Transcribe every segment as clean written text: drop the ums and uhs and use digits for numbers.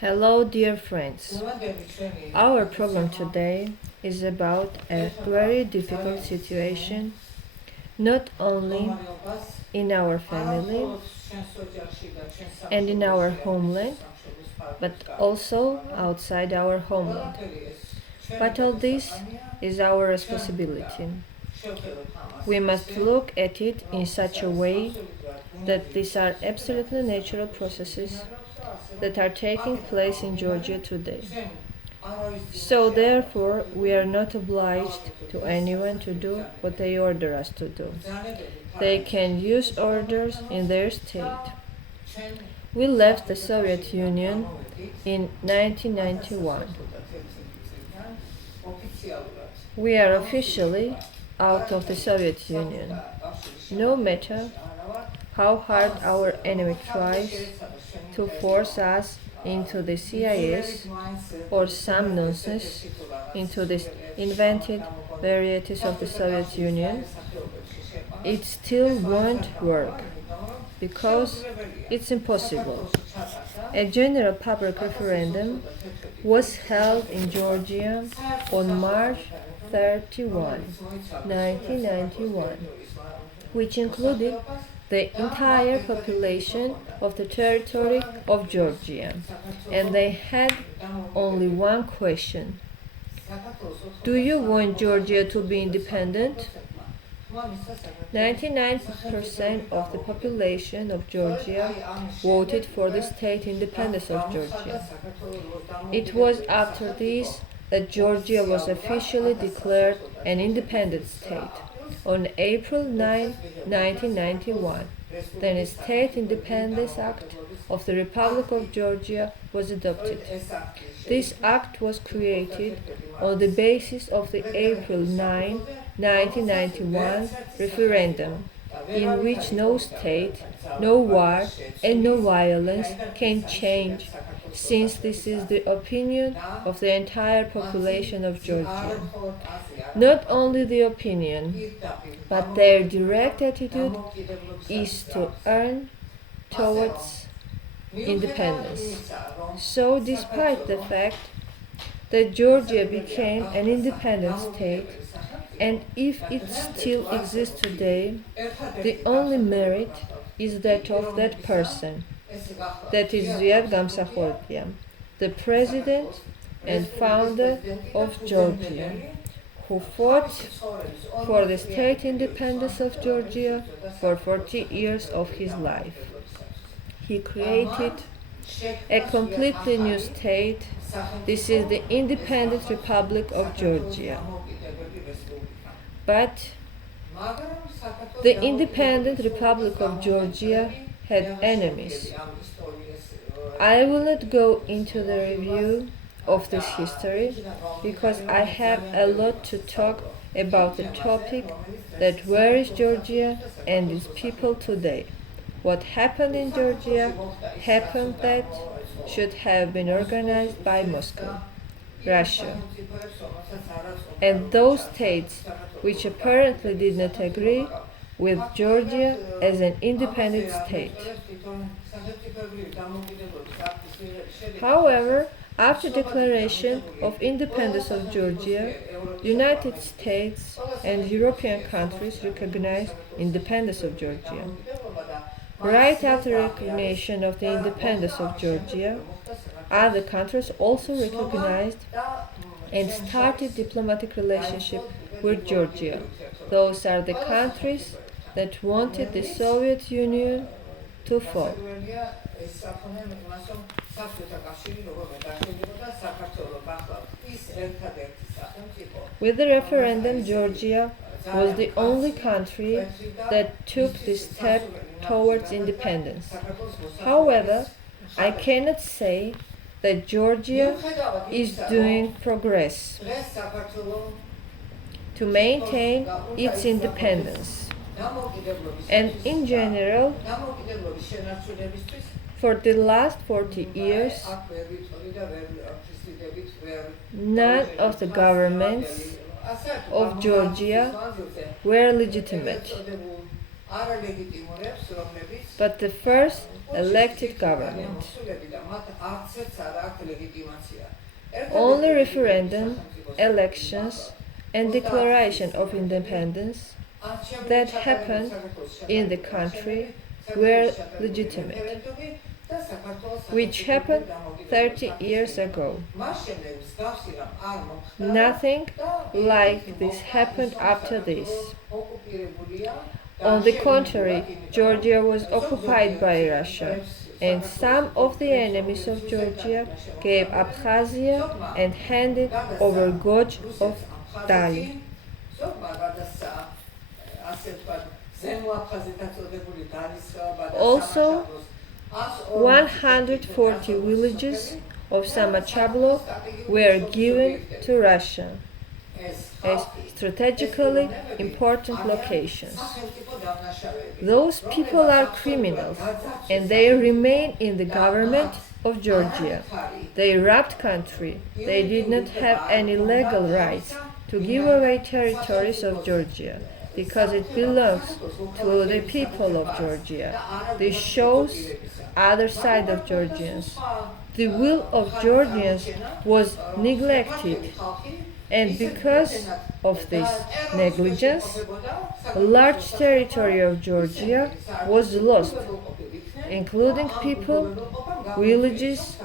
Hello, dear friends. Our program today is about a very difficult situation, not only in our family and in our homeland, but also outside our homeland. But all this is our responsibility. We must look at it in such a way that these are absolutely natural processes that are taking place in Georgia today. So therefore, we are not obliged to anyone to do what they order us to do. They can use orders in their state. We left the Soviet Union in 1991. We are officially out of the Soviet Union. No matter how hard our enemy tries to force us into the CIS or some nonsense into these invented varieties of the Soviet Union, it still won't work because it's impossible. A general public referendum was held in Georgia on March 31, 1991, which included the entire population of the territory of Georgia, and they had only one question: do you want Georgia to be independent? 99% of the population of Georgia voted for the state independence of Georgia. It was after this that Georgia was officially declared an independent state on April 9, 1991. Then a State Independence Act of the Republic of Georgia was adopted. This act was created on the basis of the April 9, 1991 referendum, in which no state, no war, and no violence can change, since this is the opinion of the entire population of Georgia. Not only the opinion, but their direct attitude is to earn towards independence. So, despite the fact that Georgia became an independent state, and if it still exists today, the only merit is that of that person, that is Zviad Gamsakhurdia, the president and founder of Georgia, who fought for the state independence of Georgia for 40 years of his life. He created a completely new state. This is the Independent Republic of Georgia. But the Independent Republic of Georgia had enemies. I will not go into the review of this history because I have a lot to talk about the topic that where is Georgia and its people today. What happened in Georgia happened that should have been organized by Moscow, Russia, and those states which apparently did not agree with Georgia as an independent state. However, after declaration of independence of Georgia, United States and European countries recognized independence of Georgia. Right after recognition of the independence of Georgia, other countries also recognized and started diplomatic relationship with Georgia. Those are the countries that wanted the Soviet Union to fall. With the referendum, Georgia was the only country that took this step towards independence. However, I cannot say that Georgia is doing progress to maintain its independence. And in general, for the last 40 years, none of the governments of Georgia were legitimate. but the first elected government. Only referendum, elections, and declaration of independence that happened in the country were legitimate, which happened 30 years ago. Nothing like this happened after this. On the contrary, Georgia was occupied by Russia, and some of the enemies of Georgia gave Abkhazia and handed over Goj of Dali. Also, 140 villages of Samachablo were given to Russia as strategically important locations. Those people are criminals, and they remain in the government of Georgia. They robbed country. They did not have any legal rights to give away territories of Georgia, because it belongs to the people of Georgia. This shows other side of Georgians. The will of Georgians was neglected, and because of this negligence, a large territory of Georgia was lost, including people, villages,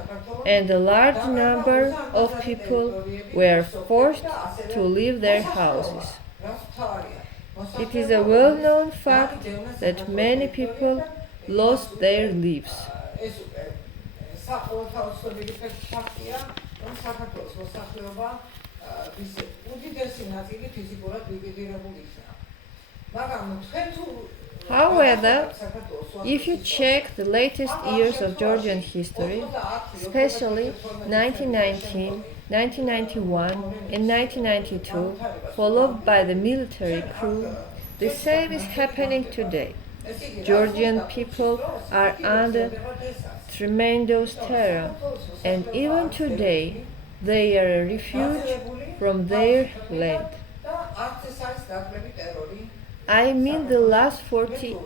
and a large number of people were forced to leave their houses. It is a well-known fact that many people lost their lives. However, if you check the latest years of Georgian history, especially 1919, 1991 and 1992, followed by the military coup, the same is happening today. Georgian people are under tremendous terror, and even today they are a refuge from their land. I mean the last 30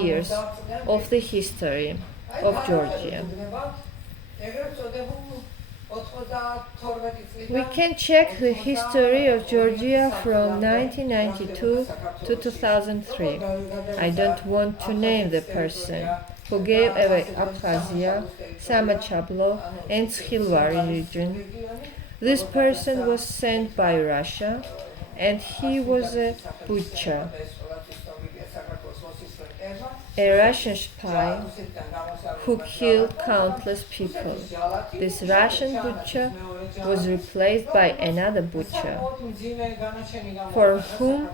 years of the history of Georgia. We can check the history of Georgia from 1992 to 2003. I don't want to name the person who gave away Abkhazia, Samachablo, and Tskilvari region. This person was sent by Russia, and he was a butcher, a Russian spy who killed countless people. This Russian butcher was replaced by another butcher, for whom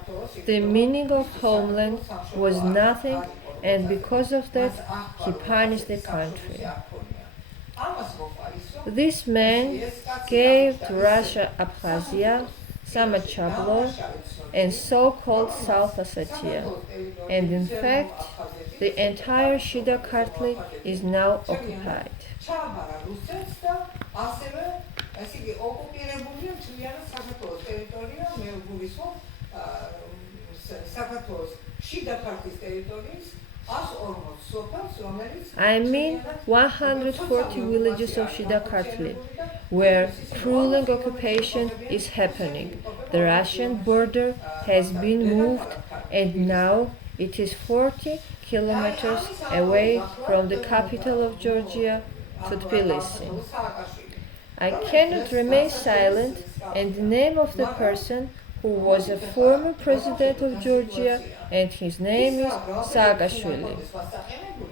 the meaning of homeland was nothing, and because of that he punished the country. This man gave to Russia Abkhazia, Samachablo, and so-called South Ossetia, and in fact, the entire Shida Kartli is now occupied. I mean 140 villages of Shida Kartli, where cruel occupation is happening. The Russian border has been moved, and now it is 40 kilometers away from the capital of Georgia, to Tbilisi. I cannot remain silent, and the name of the person who was a former president of Georgia, and his name is Saakashvili.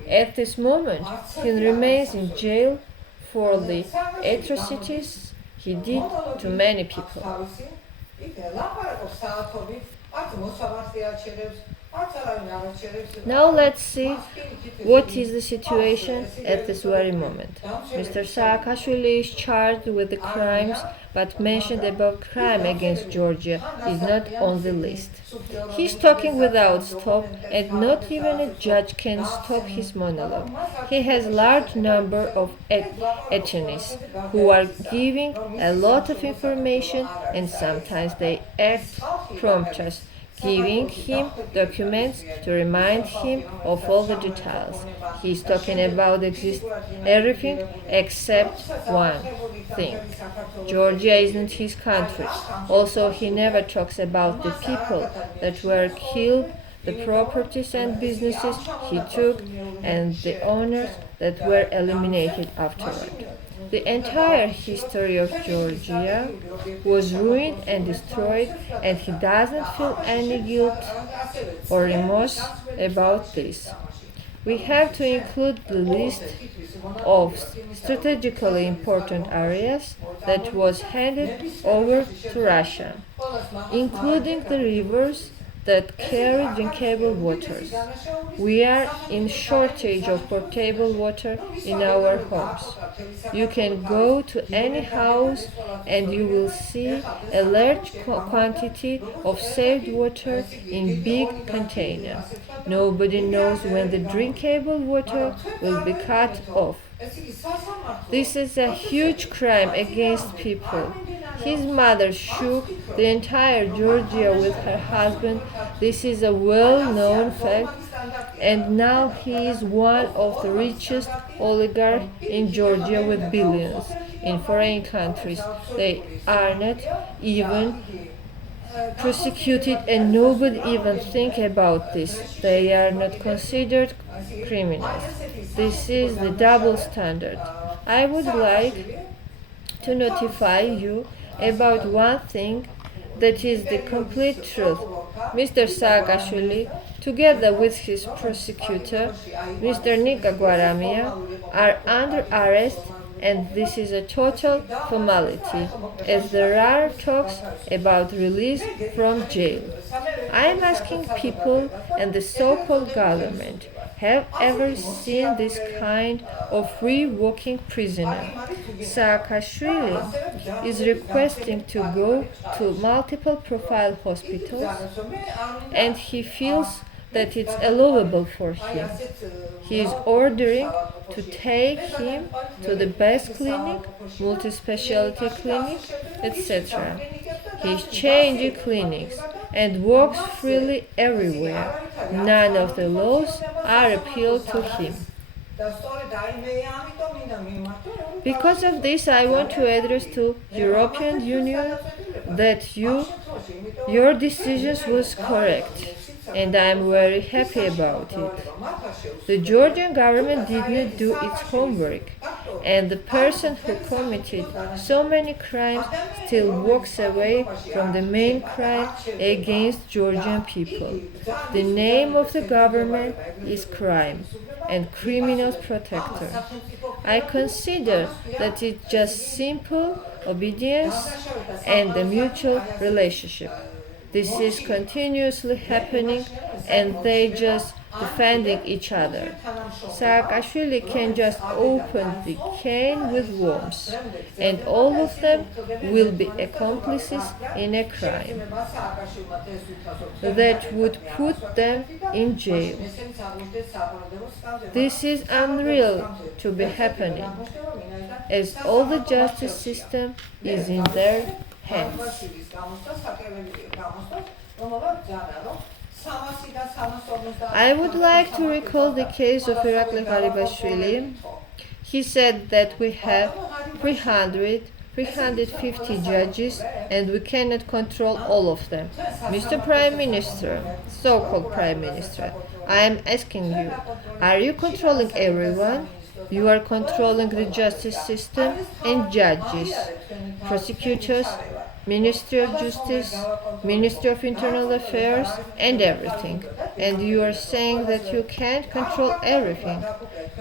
At this moment, he remains in jail for the atrocities he did to many people. Now let's see what is the situation at this very moment. Mr. Saakashvili is charged with the crimes, but mentioned above crime against Georgia is not on the list. He's talking without stop, and not even a judge can stop his monologue. He has a large number of attorneys who are giving a lot of information, and sometimes they act prompters, giving him documents to remind him of all the details. He's talking about everything except one thing. Georgia isn't his country. Also, he never talks about the people that were killed, the properties and businesses he took, and the owners that were eliminated afterward. The entire history of Georgia was ruined and destroyed, and he doesn't feel any guilt or remorse about this. We have to include the list of strategically important areas that was handed over to Russia, including the rivers that carry drinkable waters. We are in shortage of potable water in our homes. You can go to any house and you will see a large quantity of saved water in big containers. Nobody knows when the drinkable water will be cut off. This is a huge crime against people. His mother shook the entire Georgia with her husband. This is a well-known fact, and now he is one of the richest oligarchs in Georgia with billions. In foreign countries, they are not even prosecuted and nobody even think about this. They are not considered criminals. This is the double standard. I would like to notify you about one thing that is the complete truth. Mr. Saakashvili, together with his prosecutor, Mr. Nika Guaramia, are under arrest, and this is a total formality, as there are talks about release from jail. I am asking people and the so-called government, have ever seen this kind of free walking prisoner? Saakashvili is requesting to go to multiple profile hospitals, and he feels that it's allowable for him. He is ordering to take him to the best clinic, multi-specialty clinic, etc. He's changing clinics and walks freely everywhere. None of the laws are appealed to him. Because of this, I want to address to European Union that your decisions was correct, and I am very happy about it. The Georgian government did not do its homework, and the person who committed so many crimes still walks away from the main crime against Georgian people. The name of the government is crime and criminals protector. I consider that it's just simple obedience and a mutual relationship. This is continuously happening and they just defending each other. Saakashvili can just open the can with worms, and all of them will be accomplices in a crime that would put them in jail. This is unreal to be happening, as all the justice system is in their hands. I would like to recall the case of Irakli Garibashvili. He said that we have 350 judges and we cannot control all of them. Mr. Prime Minister, so-called Prime Minister, I am asking you, are you controlling everyone? You are controlling the justice system and judges, prosecutors, Ministry of Justice, Ministry of Internal Affairs, and everything. And you are saying that you can't control everything.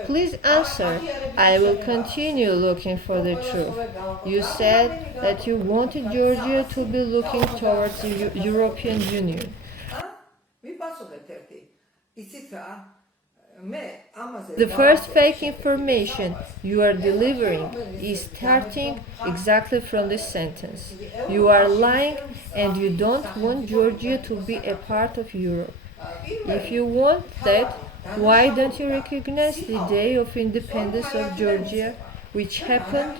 Please answer. I will continue looking for the truth. You said that you wanted Georgia to be looking towards the European Union. The first fake information you are delivering is starting exactly from this sentence. You are lying and you don't want Georgia to be a part of Europe. If you want that, why don't you recognize the day of independence of Georgia, which happened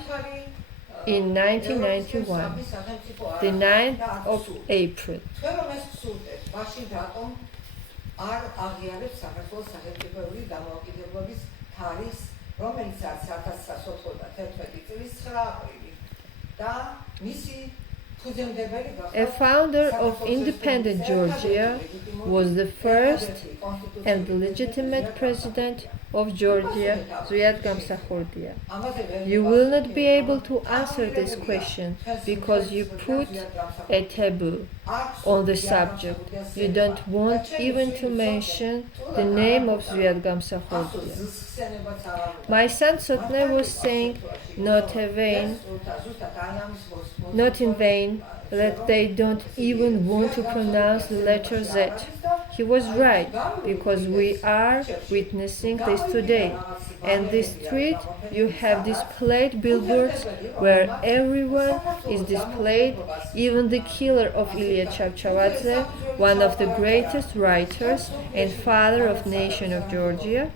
in 1991, the 9th of April. A founder of independent Georgia was the first and legitimate president of Georgia, Zviad Gamsakhurdia. You will not be able to answer this question because you put a taboo on the subject. You don't want even to mention the name of Zviad Gamsakhurdia. My son Tsotne was saying not in vain that they don't even want to pronounce the letter Z. He was right, because we are witnessing this today. And this street, you have displayed billboards where everyone is displayed, even the killer of Ilia Archvadze, one of the greatest writers and father of nation of Georgia.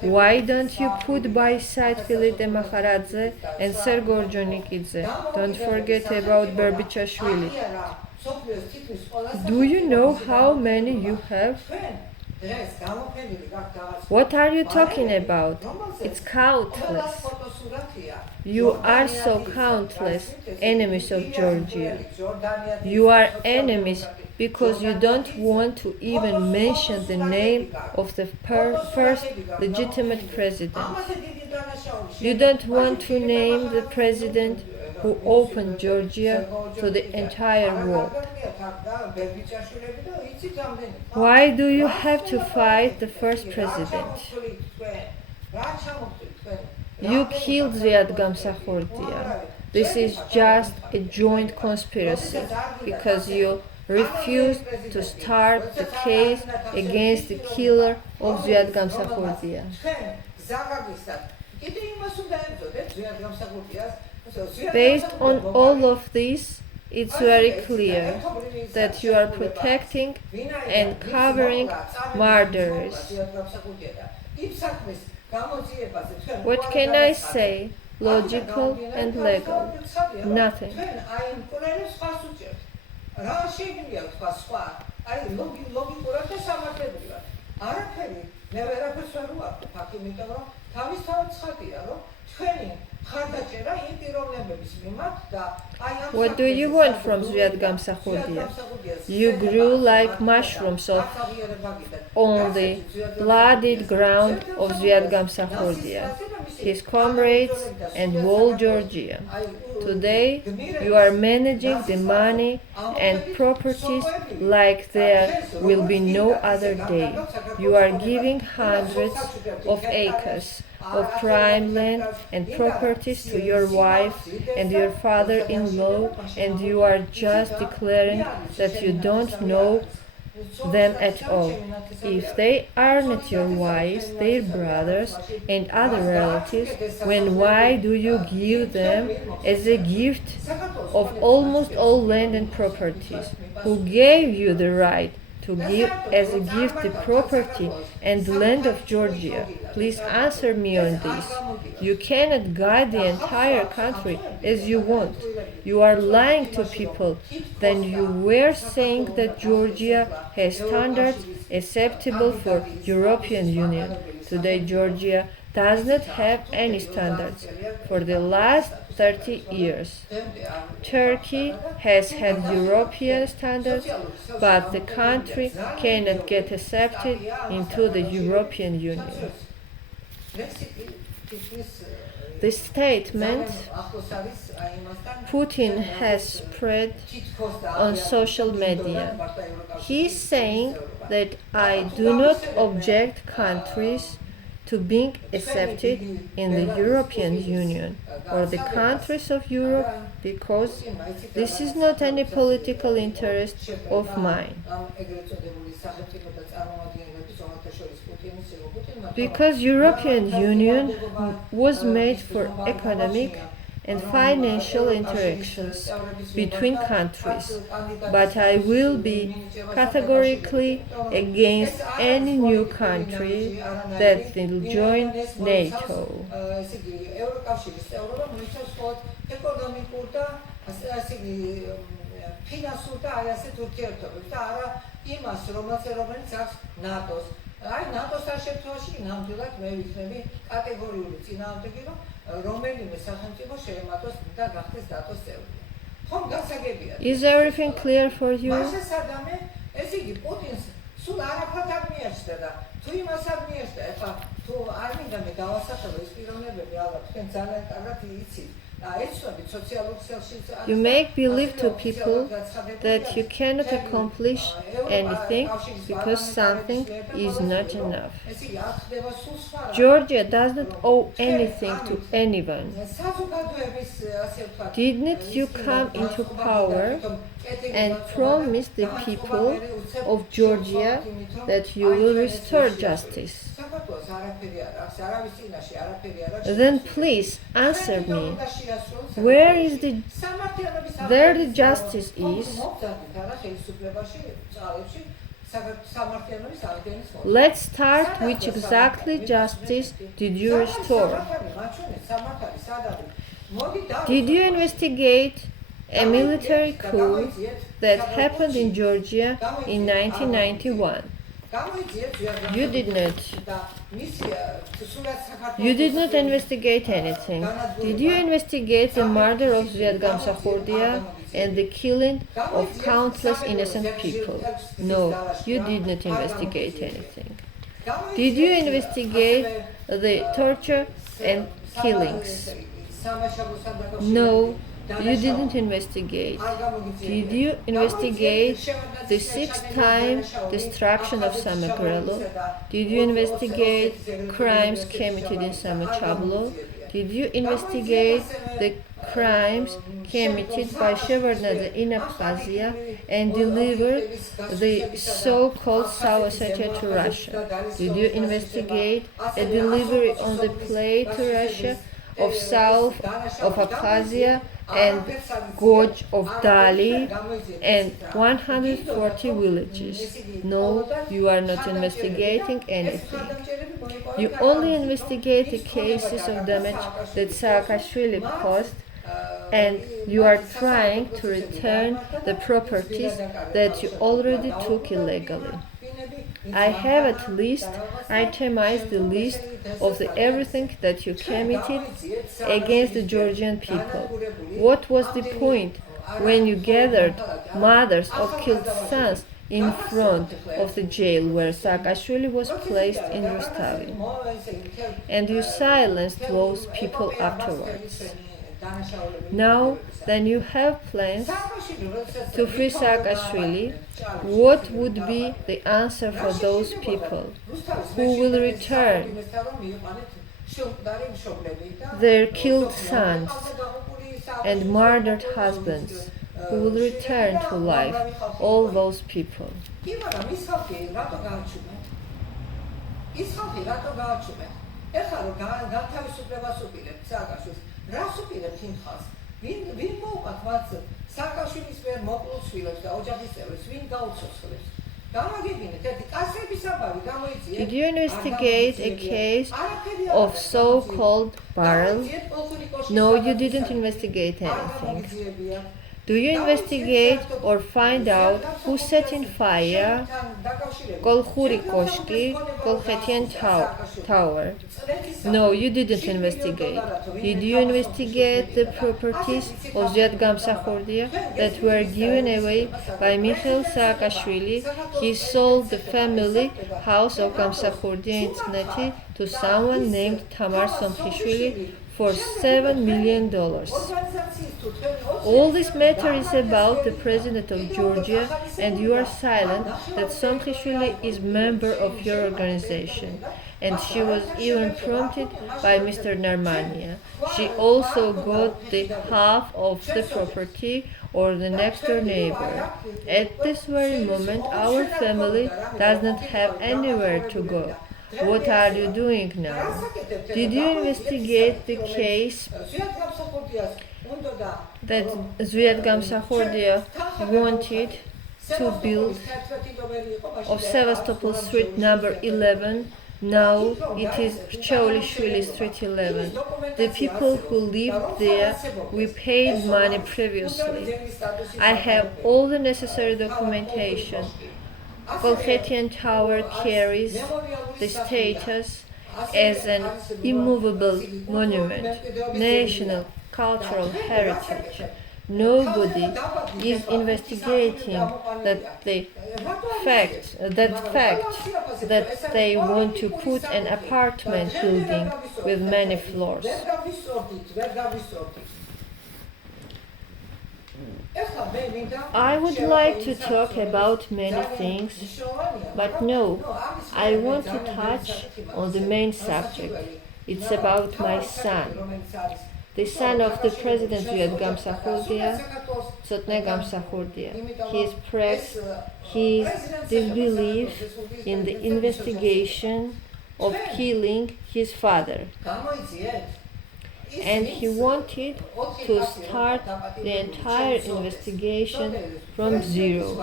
Why don't you put by side Tsotne Gamsakhurdia and Sergorjonikidze? Don't forget about Berbichashvili. Do you know how many you have? What are you talking about? It's countless. You are so countless, enemies of Georgia. You are enemies because you don't want to even mention the name of the first legitimate president. You don't want to name the president who opened Georgia to the entire world. Why do you have to fight the first president? You killed Zviad Gamsakhurdia. This is just a joint conspiracy because you refused to start the case against the killer of Zviad Gamsakhurdia. Based on all of this, it's very clear that you are protecting and covering murderers. What can I say? Logical and legal? Nothing. What do you want from Zviad Gamsakhurdia? You grew like mushrooms on the bloodied ground of Zviad Gamsakhurdia, his comrades and whole Georgia. Today, you are managing the money and properties like there will be no other day. You are giving hundreds of acres of prime land and properties to your wife and your father-in-law, and you are just declaring that you don't know them at all. If they are not your wives, their brothers and other relatives, then why do you give them as a gift of almost all land and properties? Who gave you the right to give as a gift the property and land of Georgia? Please answer me on this. You cannot guide the entire country as you want. You are lying to people. Then you were saying that Georgia has standards acceptable for European Union. Today Georgia does not have any standards. For the last 30 years, Turkey has had European standards, but the country cannot get accepted into the European Union. The statement Putin has spread on social media. He is saying that I do not object countries to being accepted in the European Union or the countries of Europe because this is not any political interest of mine. Because European Union was made for economic and financial interactions between countries, but I will be categorically against any new country that will join NATO. ფინანსურ და აი ასეთ ურთიერთობებს და არა იმას, რომელიც აქვს ნატოს. აი ნატოს არ შემთხვევაში ნამდვილად მე ვიქნები კატეგორიული წინააღმდეგი, რომელიმე სახელმწიფო შეემატოს და გახდეს ნატოს წევრი. ხომ გასაგებია. Is everything clear for you? მაშინ სადამე ეს იგი პუტინს სულ არაფრად არ მიაჩნდა და თუ იმას არ მიაჩნდა, ეხლა თუ არ მინდა მე დავასახელო ეს პიროვნებები, ალბათ თქვენ ძალიან კარგად იცით. You make believe to people that you cannot accomplish anything because something is not enough. Georgia does not owe anything to anyone. Didn't you come into power and promise the people of Georgia that you will restore justice? Then please answer me. Where the justice is? Let's start with exactly justice did you restore? Did you investigate a military coup that happened in Georgia in 1991? You did not. You did not investigate anything. Did you investigate the murder of Zviad Gamsakhurdia and the killing of countless innocent people? No, you did not investigate anything. Did you investigate the torture and killings? No, you didn't investigate. Did you investigate the 6-time destruction of Samkharauli? Did you investigate crimes committed in Samkharauli? Did you investigate the crimes committed by Shevardnadze in Abkhazia and deliver the so-called South Ossetia to Russia? Did you investigate a delivery on the plane to Russia of south of Abkhazia and Gorge of Dali and 140 villages? No, you are not investigating anything. You only investigate the cases of damage that Saakashvili caused, and you are trying to return the properties that you already took illegally. I have at least itemized the list of everything that you committed against the Georgian people. What was the point when you gathered mothers of killed sons in front of the jail where Saakashvili was placed in Rustavi? And you silenced those people afterwards. Now, then you have plans to free Saakashvili. What would be the answer for those people who will return their killed sons and murdered husbands, who will return to life, all those people? რას უპირებთ იმ ხალხს? ვინ მოუყათ მათ სააკაშვილის მიერ მოკლულ შვილებს და ოჯახის წევრებს? ვინ გაუცოცხლებს? გამაგებინეთ, ერთი კასრების აბავი გამოიწია. Did you investigate a case of so-called barrels? No, you didn't investigate anything. Do you investigate or find out who set in fire Kolkhuri Koshki, Kolkhetian Tower? No, you didn't investigate. Did you investigate the properties of Zviad Gamsakhurdia that were given away by Mikhail Saakashvili? He sold the family house of Gamsakurdia in Tsotne to someone named Tamar Somkhishvili for $7 million. All this matter is about the president of Georgia, and you are silent that Somkhishvili is member of your organization, and she was even prompted by Mr. Narmania. She also got the half of the property or the next door neighbor. At this very moment, our family does not have anywhere to go. What are you doing now? Did you investigate the case that Zviad Gamsakhurdia wanted to build of Sevastopol Street number 11. Now it is Pchoulishvili Street 11. The people who lived there, we paid money previously. I have all the necessary documentation. Colchetian Tower carries the status as an immovable monument, national cultural heritage. Nobody is investigating that fact that they want to put an apartment building with many floors. I would like to talk about many things, but no, I want to touch on the main subject. It's about my son, the son of the President Zviad Gamsakhurdia, Tsotne Gamsakhurdia. He expressed his disbelief in the investigation of killing his father, and he wanted to start the entire investigation from zero.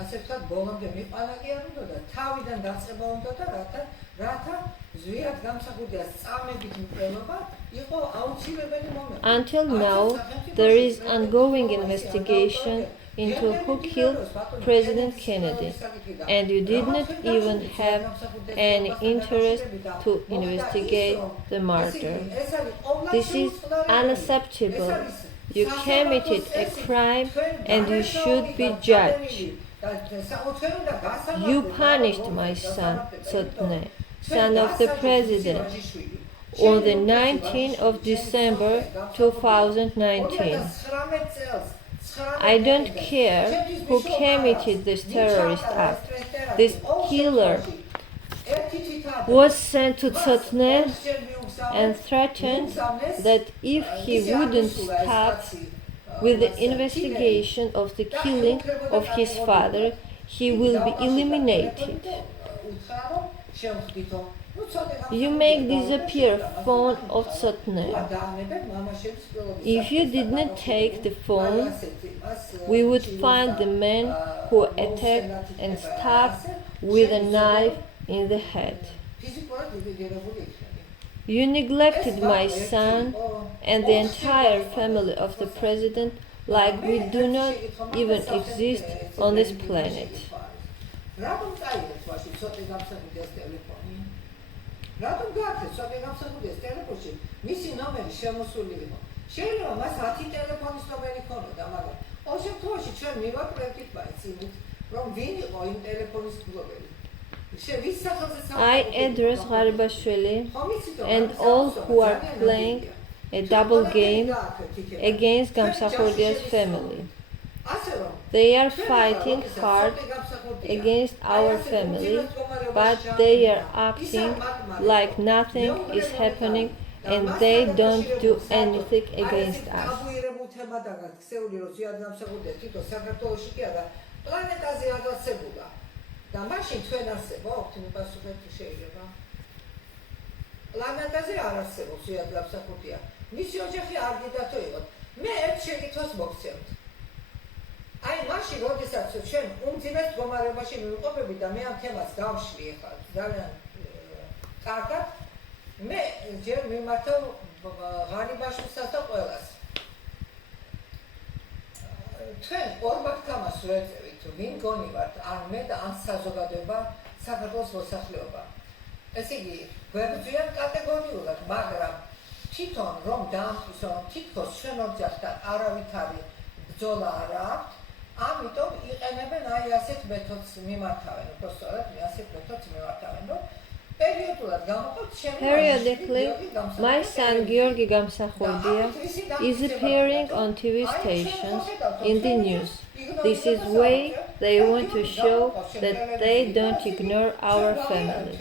ასე ვთქვათ, ბოლომდე მიყანა კი არ უნდა და თავიდან დაწყება უნდა და რათა ზვიად გამსახურდიას წამებით მკვლელობა იყო აუცილებელი მომენტი. Until now, there is ongoing investigation into who killed President Kennedy, and you did not even have any interest to investigate the murder. This is unacceptable. You committed a crime and you should be judged. You punished my son, Tsotne, son of the president, on the 19th of December 2019. I don't care who committed this terrorist act. This killer was sent to Tsotne and threatened that if he wouldn't stop with the investigation of the killing of his father, he will be eliminated. You make disappear phone of Tsotne. If you did not take the phone, we would find the man who attacked and stabbed with a knife in the head. You neglected my son and the entire family of the president like we do not even exist on this planet. I address Gharibashvili and all who are playing a double game against Gamsakurdia's family. They are fighting hard against our family, but they are acting like nothing is happening and they don't do anything against us. და მაშინ თქვენ არსებობთ, მიპასუხებთ შეიძლება. პლანეტაზე არ არსებობს ზვიად გამსახურდია. მისი ოჯახი არ დიდათო იყოთ. მე ერთ შეკითხვას მოგცემთ. აი მაშინ, როდესაც ჩვენ უმძიმეს მდგომარეობაში მივიყოფები და მე ამ თემას გავშლი ახლა ძალიან კარგად, მე ჯერ მიმართავ ღარიბაშვილსაც და ყველას. თქვენ ორმაგთამას რო ეწევით, ვინ გონივართ, ან მე და ან საზოგადოება, საქართველოს მოსახლეობა. ესე იგი, გვებრძვიან კატეგორიულად, მაგრამ თვითონ რომ დაამტკიცონ, თითქოს ჩვენ ოჯახთან არავითარი ბრძოლა არ აქვს, ამიტომ იყენებენ აი ასეთ მეთოდს მიმართავენ, უბრალოდ ასეთ მეთოდს მიმართავენ, რომ periodically, my son Georgi Gamsakhurdia is appearing on TV stations in the news. This is way They want to show that they don't ignore our family.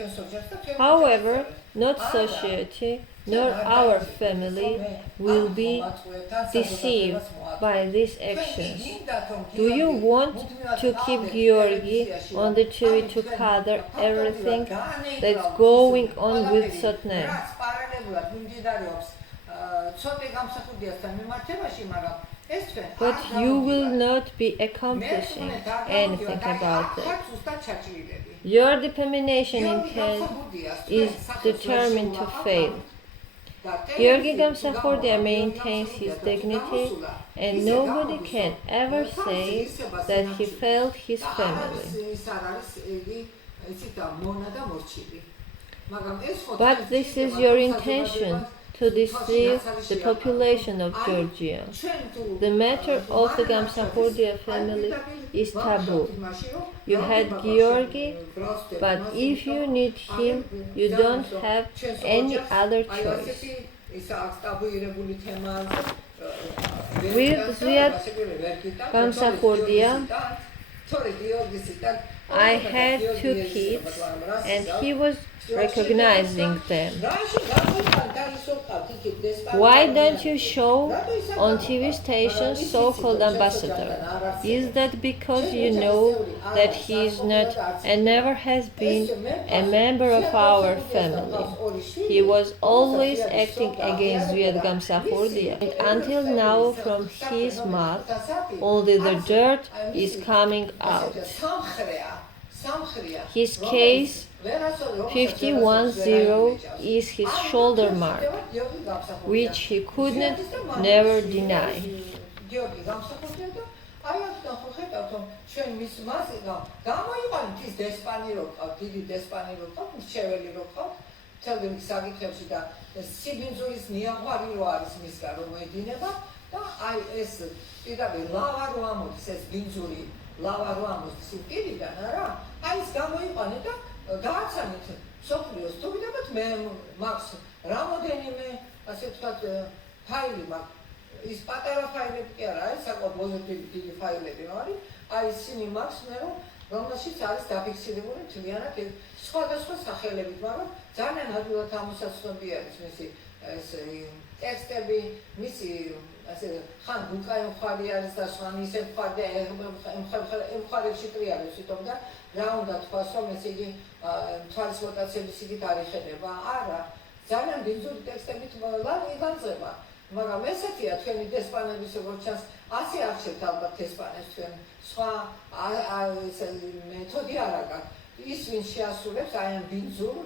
However, not society nor our family will be deceived by these actions. Do you want to keep Georgi on the TV to cover everything that's going on with Tsotne? But you will not be accomplishing anything about it. Your determination intent is determined to fail. Georgi Gamsakhurdia maintains his dignity, and nobody can ever say that he failed his family. But this is your intention, to deceive the population of Georgia. The matter of the Gamsakurdia family is taboo. You had Georgi, but if you need him, you don't have any other choice. With Zviad Gamsakhurdia, I had 2 kids, and he was recognizing them. Why don't you show on TV stations so-called ambassador? Is that because you know that he is not and never has been a member of our family? He was always acting against Zviad Gamsakhurdia, and until now from his mouth only the dirt is coming out. His case 510 is his shoulder mark, which he could never deny. გააცანით სოფლიოს თუ გიდაბათ მე მაქვს რამოდენიმე ასე ვთქვათ ფაილი მაქვს ის პატარა ფაილები კი არა არის საკმაოდ პოზიტივი დიდი ფაილები არის აი ისინი მაქვს მე რომელშიც არის დაფიქსირებული მთლიანად სხვადასხვა სახელებით მაგრამ ძალიან ადვილად ამოსაცნობი არის მისი ეს ტექსტები მისი ასე ხან ბუკაი მხარი არის და სხვა ისე მხარი მხარეებში ტრიალებს თვითონ და რა უნდა თქვას რომ ეს იგი თვალის ვოტაციების იგი დაიხედება არა ძალიან ბინძური ტექსტებით ლანძღება მაგრამ ესეთია თქვენი დესპანების როგორც ჩანს ასე აღშევთ ალბათ დესპანებს თქვენ სხვა მეთოდი არ აქვს ის ვინ შეასრულებს აი ამ ბინძურ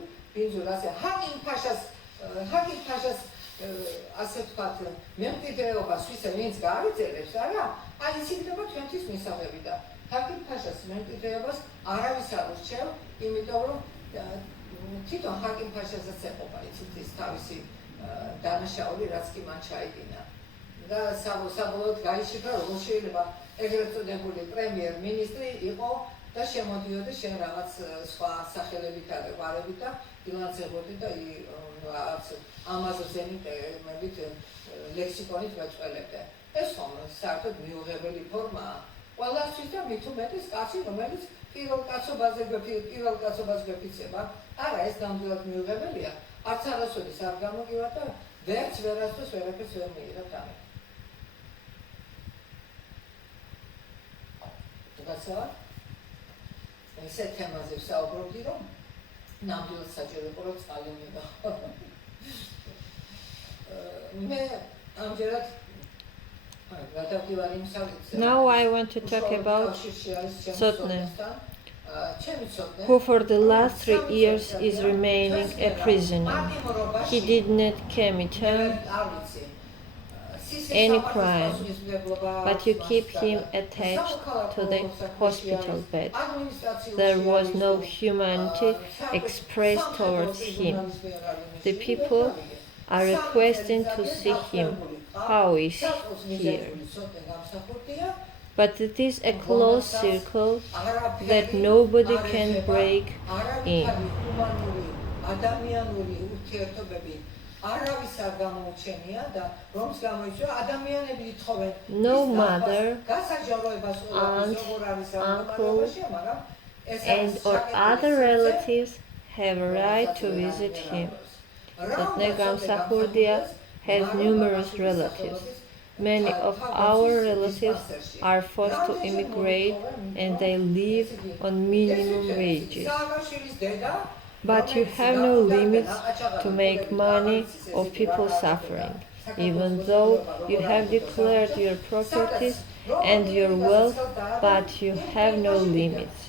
ასე ჰაკიმ ფაშას ასე ვთქვათ მემკვიდრეობას ვისა ვინც გააძლევს არა აი ის იქნება თქვენთვის მისაღები და ჰაკიმ ფაშას მემკვიდრეობას არავის არ ურჩევ იმიტომ რომ თვითონ ჰაკიმ ფაშასაც ეყოფა იცით ის თავისი დანაშაული რაც კი მან ჩაიდინა და საბოლოოდ გაიშიფრა როგორ შეიძლება ეგრეთ წოდებული პრემიერ-მინისტრი იყო და შემოდიოდა შენ რაღაც სხვა სახელებით და გვარებით და ილანცებოდი და ამაზონზე მებით ლექსიკონით მეწყელებდა ეს ხომ საერთოდ მიუღებელი ფორმაა ყველასთვის და მით უმეტეს კაცი რომელიც პირველ კაცობაზე გვეფიცება არა ეს ნამდვილად მიუღებელია არც არასოდეს არ გამოგივა და ვერც ვერასდროს ვერაფერს ვერ მიიღებთ ამით გასავა ესე თემაზე ვსაუბრობდი რომ ნამდვილად საჭირო იყო რომ წყალი მივახო მე ამჯერად Now I want to talk about Tsotne, who for the last 3 years is remaining a prisoner. He did not commit any crime, but you keep him attached to the hospital bed. There was no humanity expressed towards him. The people are requesting to see him. How is he here? But it is a closed circle that nobody can break in. არავის არ გამოუჩენია და რომს გამოიწვია ადამიანები ითხოვენ No mother, გასაჯაროებას aunt, როგორ არის uncle, მაგრამ and or other relatives have a right to visit him. Tsotne Gamsakhurdia has numerous relatives. Many of our relatives are forced to immigrate and they live on minimum wages. But you have no limits to make money of people suffering, even though you have declared your properties and your wealth, but you have no limits.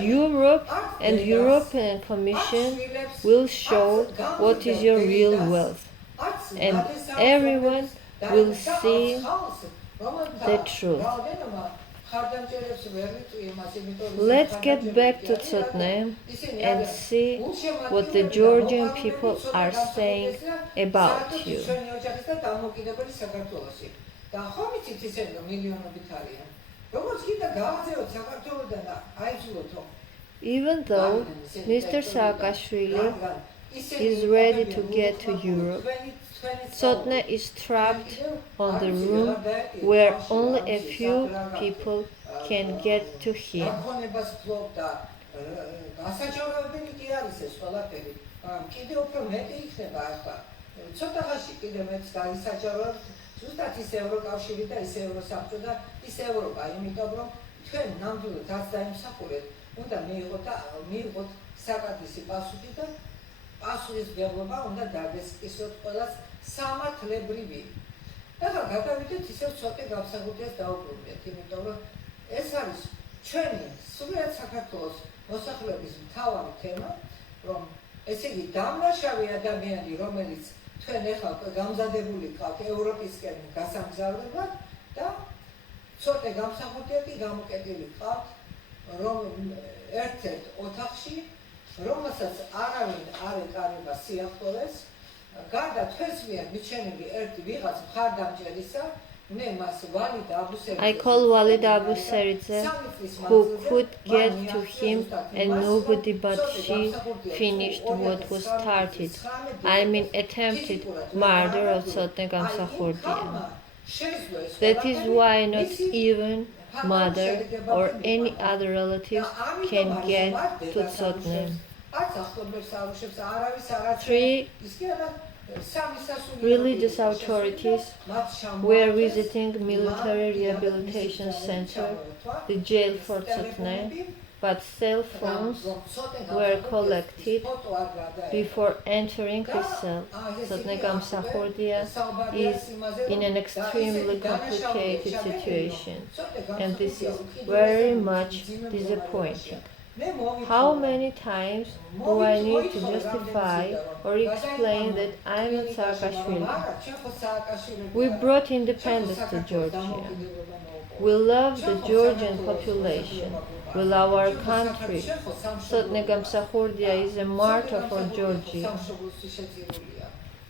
Europe and European Commission will show what is your real wealth, and everyone will see the truth. Let's get back to Tsotne and see what the Georgian people are saying about you. Even though Mr. Saakashvili is ready to get to Europe, Tsotne is trapped on the room where only a few people can get to him. ზუსტად ის ევროკავშირი და ის ევროსაბჭო და ის ევროპა, იმიტომ რომ თქვენ ნამდვილად რაც დაიმსახურეთ, უნდა მიიღოთ საკადისი პასუხი და პასუხისმგებლობა უნდა დაგესკისოთ ყველას სამართლებრივი. ახლა გადავიდეთ ისევ ცოტნე გამსახურდიას დაუბრუნდეთ, იმიტომ რომ ეს არის ჩვენი სრულად საქართველოს მოსახლეობის მთავარი თემა, რომ ესე იგი დამნაშავე ადამიანი, რომელიც თქვენ ახლა გამზადებული ყავთ ევროპისკენ გასამგზავრებლად და ცოტნე გამსახურდია კი გამოკეტილი ყავთ, რომ ერთ-ერთ ოთახში, რომელსაც არავინ არ ეკარება სიახლოვეს, გარდა თქვენს მიერ მიჩენილი ერთი ვიღაც მხარდამჭერისა, I call Walid Abu Seridze, who could get to him and nobody but she finished what was started. I mean attempted murder of Tsotne Gamsakhurdia. That is why not even mother or any other relatives can get to Tsotne. 3 religious authorities were visiting military rehabilitation center, the jail for Tsotne, but cell phones were collected before entering his cell. Tsotne Gamsakhurdia is in an extremely complicated situation, and this is very much disappointing. How many times do I need to justify or explain that I'm not Saakashvili? We brought independence to Georgia. We love the Georgian population. We love our country. Tsotne Gamsakhurdia is a martyr for Georgia.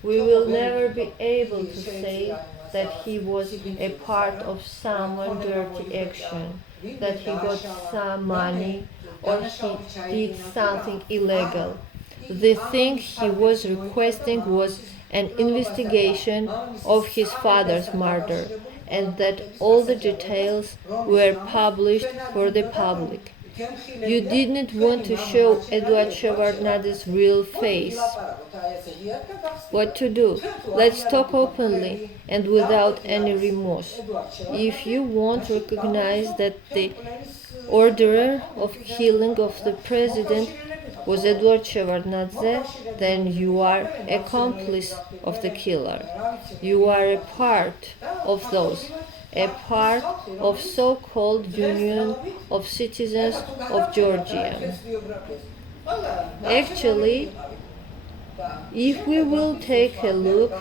We will never be able to say that he was a part of someone dirty action, that he got some money, or he did something illegal. The thing he was requesting was an investigation of his father's murder, and that all the details were published for the public. You didn't want to show Eduard Shevardnade's real face. What to do? Let's talk openly and without any remorse. If you won't recognize that the orderer of killing of the president was Eduard Shevardnadze, then you are accomplice of the killer. You are a part of those, a part of so-called Union of Citizens of Georgia. Actually, if we will take a look,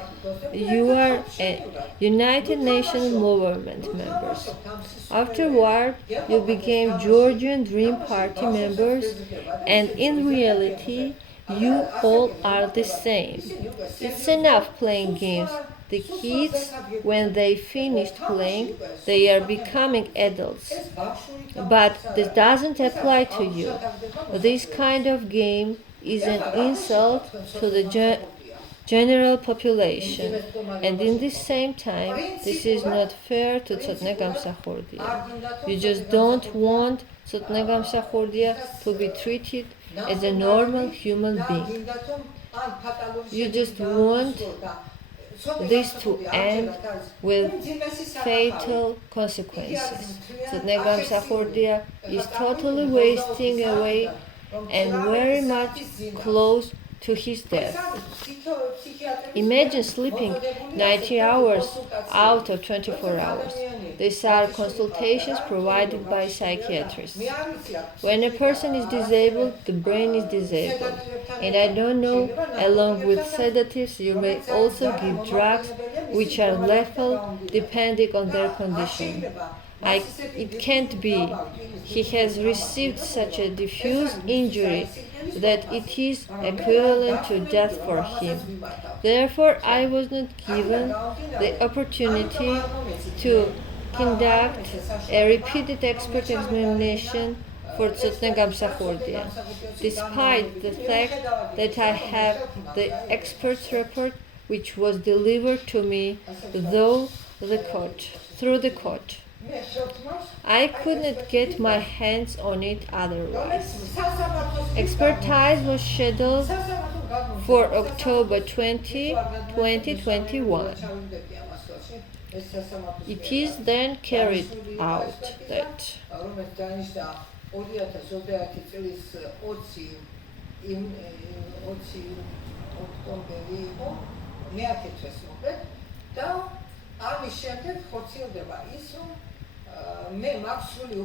you are a United Nations movement members. Afterward, you became Georgian Dream Party members, and in reality, you all are the same. It's enough playing games. The kids, when they finished playing, they are becoming adults. But this doesn't apply to you. This kind of game is an insult to the general population, and in the same time, this is not fair to Tsotne Gamsakhurdia. You just don't want Tsotne Gamsakhurdia to be treated as a normal human being. You just want this to end with fatal consequences. Tsotne Gamsakhurdia is totally wasting away and very much close to his death. Imagine sleeping 90 hours out of 24 hours. These are consultations provided by psychiatrists. When a person is disabled, the brain is disabled. And I don't know, along with sedatives, you may also give drugs which are lethal depending on their condition. It can't be. He has received such a diffuse injury that it is equivalent to death for him. Therefore, I was not given the opportunity to conduct a repeated expert examination for Tsotne Gamsakhurdia, despite the fact that I have the expert's report which was delivered to me through the court. I could not get my hands on it otherwise. Expertise was scheduled for October 20, 2021. It is then carried out that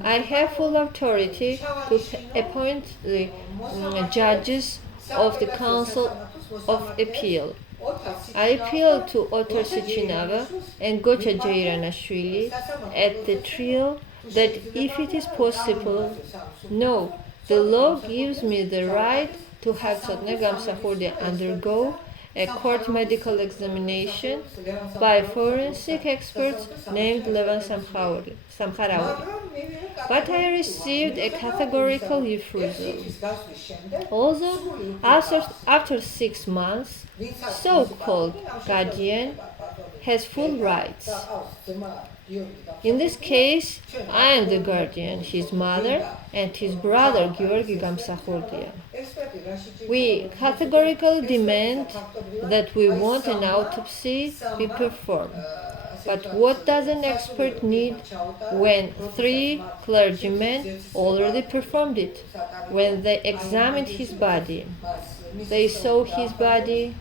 I have full authority to appoint the judges of the Council of Appeal. I appeal to Otar Sechinava and Gocha Jairanashvili at the trial that if it is possible, no, the law gives me the right to have Tsotne Gamsakhurdia undergo a court medical examination by forensic experts named Levan Samkharauli. But I received a categorical refusal. Although after 6 months, so-called guardian has full rights. In this case, I am the guardian, his mother and his brother Georgi Gamsakhurdia. We categorically demand that we want an autopsy be performed. But what does an expert need when 3 clergymen already performed it? When they examined his body, they saw his body,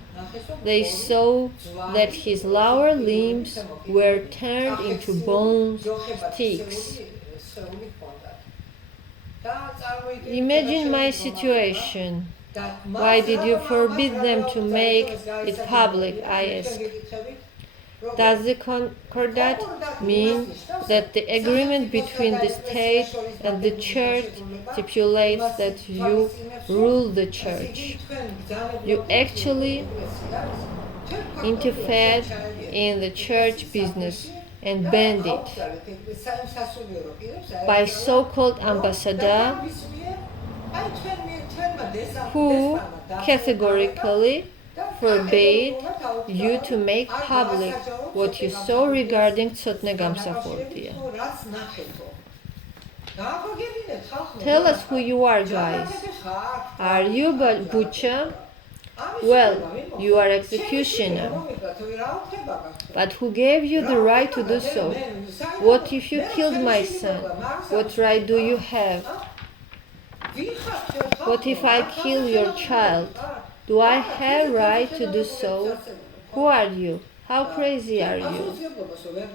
they saw that his lower limbs were turned into bones, sticks. Imagine my situation. Why did you forbid them to make it public, I ask. Does the concordat mean that the agreement between the state and the church stipulates that you rule the church? You actually interfered in the church business and banned it by so-called ambassador who categorically forbade you to make public what you saw regarding Tsotne Gamsakhurdia. Tell us who you are, guys. Are you butcher? Well, you are executioner. But who gave you the right to do so? What if you killed my son? What right do you have? What if I kill your child? Do I have right to do so? Who are you? How crazy are you?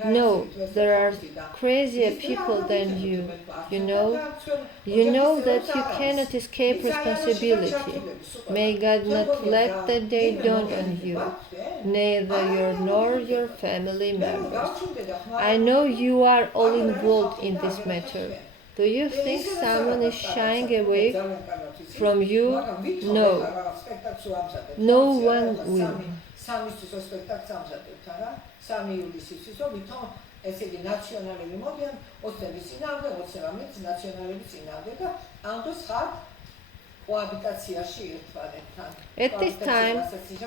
No, there are crazier people than you. You know that you cannot escape responsibility. May God not let that day dawn on you, neither you nor your family members. I know you are all involved in this matter. Do you think someone is shying away from you? No. No one will. კოაბიტაციაში ერთმანეთთან. At this time,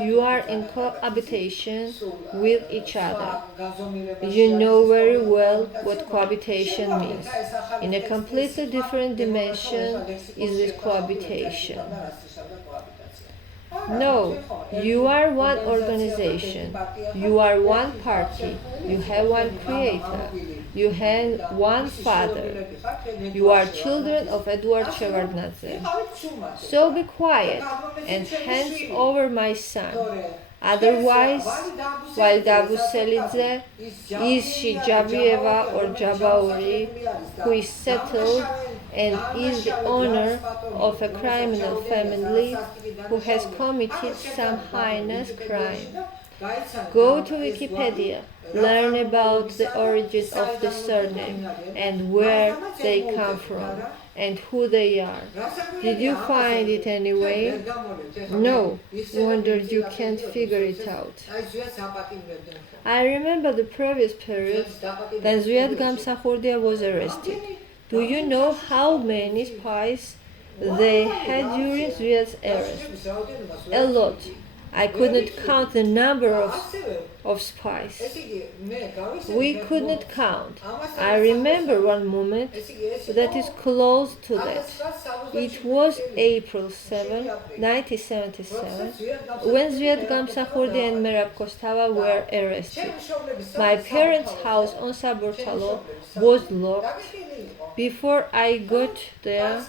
you are in cohabitation with each other. You know very well what cohabitation means. In a completely different dimension is this cohabitation. No, you are one organization. You are one party. You have one creator. You have one father. You are children of Edward Shevardnadze. So be quiet and hands over my son. Otherwise, while Dabuselidze is Shijabieva or Jabauri, who is settled and is the owner of a criminal family who has committed some heinous crime. Go to Wikipedia, learn about the origins of the surname and where they come from and who they are. Did you find it anyway? No, wondered you can't figure it out. I remember the previous period when Zviad Gamsakhurdia was arrested. Do you know how many spies they had during Zviad's arrest? A lot. I could not count the number of spies. We could not count. I remember one moment that is close to that. It was April 7, 1977, when Zviad Gamsakhurdia and Merab Kostava were arrested. My parents' house on Sabortalo was locked. Before I got there,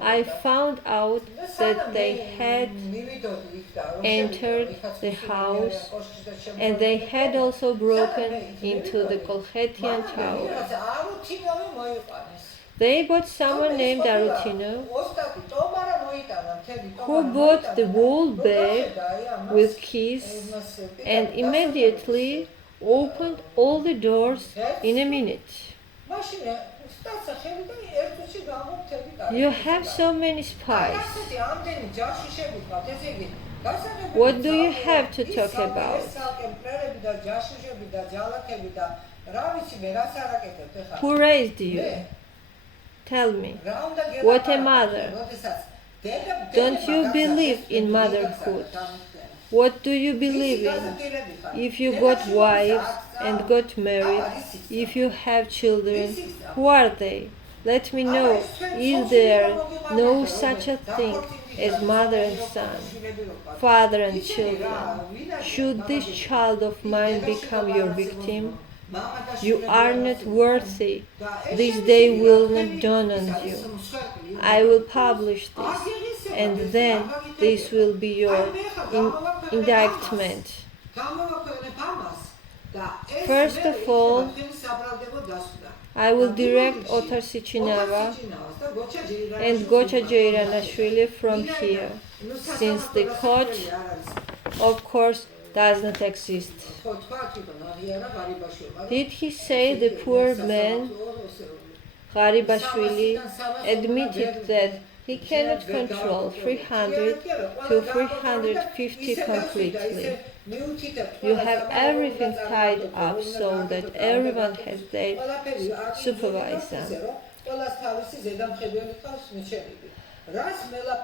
I found out that they had entered the house and they had also broken into the Kolkhetian tower. They bought someone named Arutino, who bought the whole bag with keys and immediately opened all the doors in a minute. You have so many spies. What do you have to talk about? Who raised you? Tell me. What a mother. Don't you believe in motherhood? What do you believe in? If you got wives and got married, if you have children, who are they? Let me know. Is there no such a thing as mother and son, father and children? Should this child of mine become your victim? You are not worthy. This day will not dawn on you. I will publish this, and then this will be your indictment. First of all, I will direct Otar Sichinava and Gocha Jairanashvili from here, since the court, of course, does not exist. Did he say the poor man, Gharibashvili, admitted that he cannot control 300 to 350 completely? You have everything tied up so that everyone has their supervisor.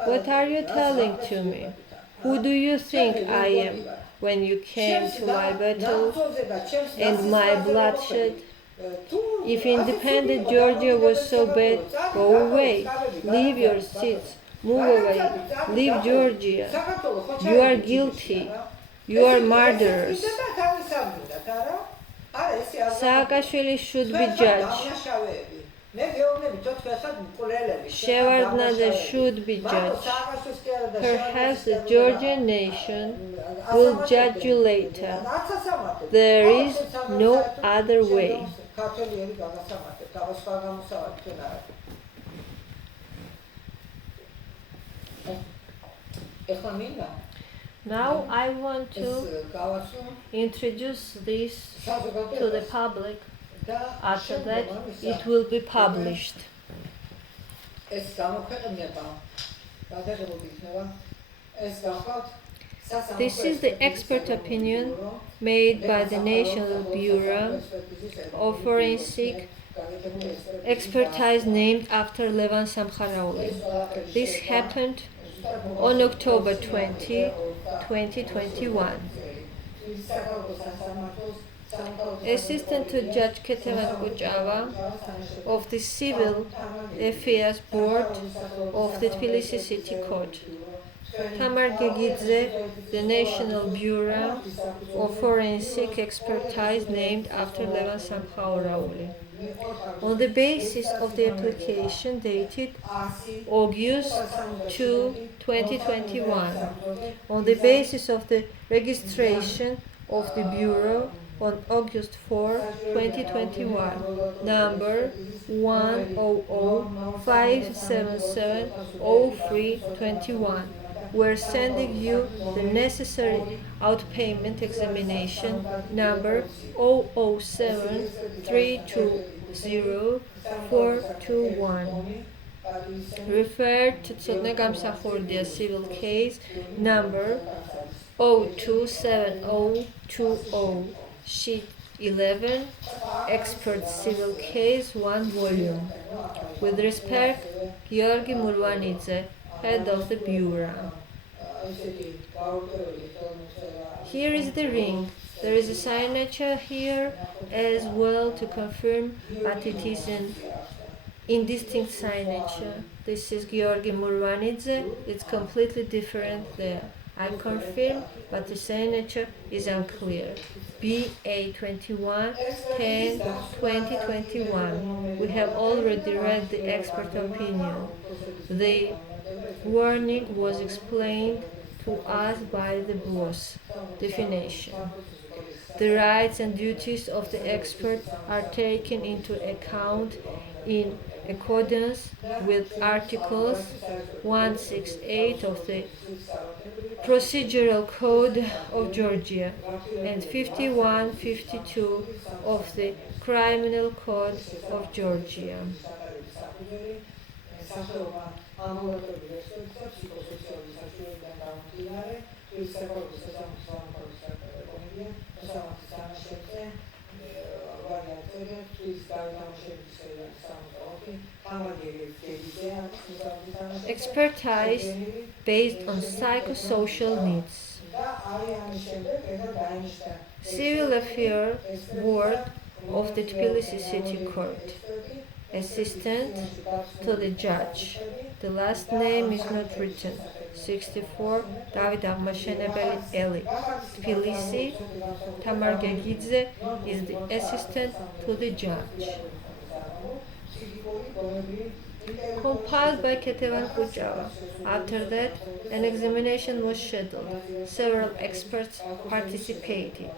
What are you telling to me? Who do you think I am when you came to my battles and my bloodshed? If independent Georgia was so bad, go away, leave your seats, move away, leave Georgia. You are guilty. You are murderers. Saakashvili should be judged. Shevardnadze should be judged. Perhaps the Georgian nation will judge you later. There is no other way. Now I want to introduce this to the public. After that, it will be published. This is the expert opinion made by the National Bureau of Forensic Expertise named after Levan Samkharauli. This happened on October 20, 2021. Assistant to Judge Ketevan Kuchava of the Civil Affairs Board of the Tbilisi City Court. Tamar Gegidze, the National Bureau of Forensic Expertise named after Levan Samkharauli. On the basis of the application dated August 2, 2021, on the basis of the registration of the Bureau on August 4, 2021, number 100-577-0321, we're sending you the necessary outpayment examination number 007-320-421. Referred to Tsotne Gamsakhurdia civil case number 027020, sheet 11, expert civil case 1 volume. With respect, Georgi Mulvanidze, head of the Bureau. Here is the ring. There is a signature here as well to confirm that it is an indistinct signature. This is Georgi Mulvanidze. It's completely different there. I confirm, but the signature is unclear. BA 21 10 2021. We have already read the expert opinion. The warning was explained to us by the boss. Definition. The rights and duties of the expert are taken into account in accordance with Articles 168 of the Procedural Code of Georgia and 5152 of the Criminal Code of Georgia. Expertise based on psychosocial needs. Civil Affairs Board of the Tbilisi City Court. Assistant to the judge. The last name is not written. 64 David Agmashenebeli Eli. Tbilisi. Tamar Gegidze is the assistant to the judge. Compiled by Ketevan Kuchava. After that, an examination was scheduled. Several experts participated.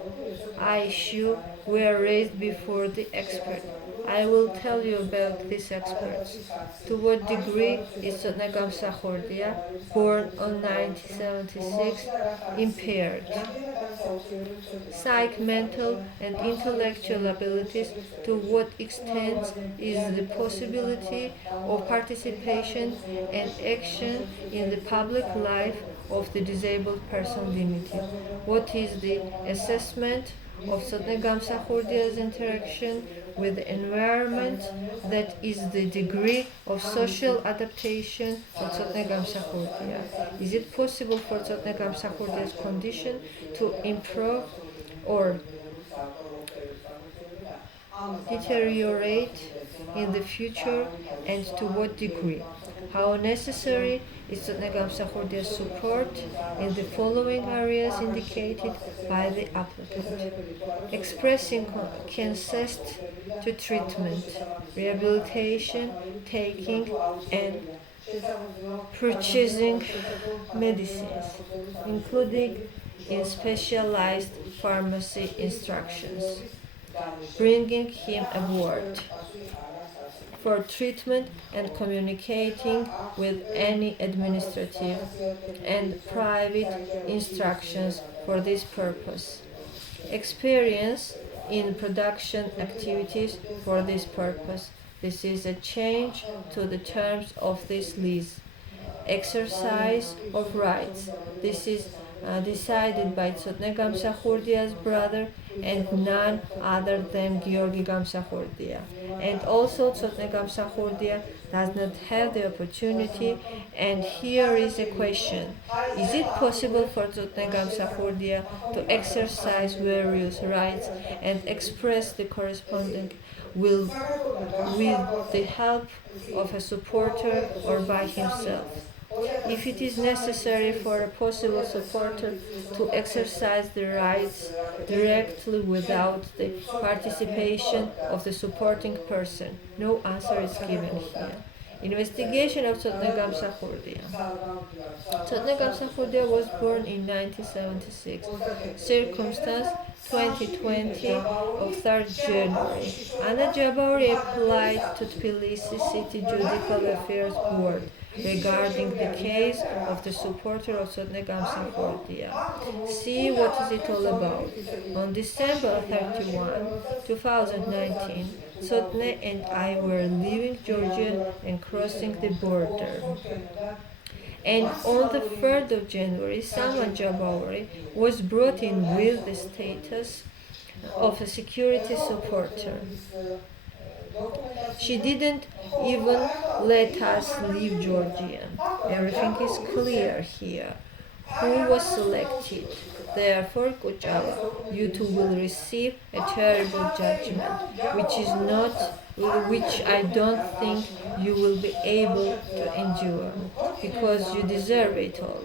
Issues were raised before the expert. I will tell you about these experts. To what degree is Tsotne Gamsakhurdia, born on 1976, impaired? Psych, mental, and intellectual abilities. To what extent is the possibility of participation and action in the public life of the disabled person limited? What is the assessment of Tsotne Gamsakhurdia's interaction with the environment? That is the degree of social adaptation for Tsotne Gamsakhurdia. Is it possible for Tsotne Gamsakhurdia's condition to improve or deteriorate in the future, and to what degree? How necessary is Tsotne Gamsakhurdia's support in the following areas indicated by the applicant? Expressing consent to treatment, rehabilitation, taking and purchasing medicines, including in specialized pharmacy instructions, bringing him aboard for treatment and communicating with any administrative and private instructions for this purpose. Experience in production activities for this purpose. This is a change to the terms of this lease. Exercise of rights. This is decided by Tsotne Gamsakhurdia's brother and none other than Georgi Gamsakhurdia. And also Tsotne Gamsakhurdia does not have the opportunity, and here is a question. Is it possible for Tsotne Gamsakhurdia to exercise various rights and express the corresponding will with the help of a supporter or by himself? If it is necessary for a possible supporter to exercise the rights directly without the participation of the supporting person, no answer is given here. Investigation of Tsotne Gamsakhurdia. Tsotne Gamsakhurdia was born in 1976. Circumstance 2020 of 3rd January. Anna Jabauri applied to Tbilisi City Judicial Affairs Board regarding the case of the supporter of Tsotne Gamsakhurdia. See what is it all about. On December 31, 2019, Tsotne and I were leaving Georgia and crossing the border. And on the 3rd of January, Sama Jabauri was brought in with the status of a security supporter. She didn't even let us leave Georgia. Everything is clear here. Who was selected? Therefore, Kuchava, you two will receive a terrible judgment, which I don't think you will be able to endure, because you deserve it all.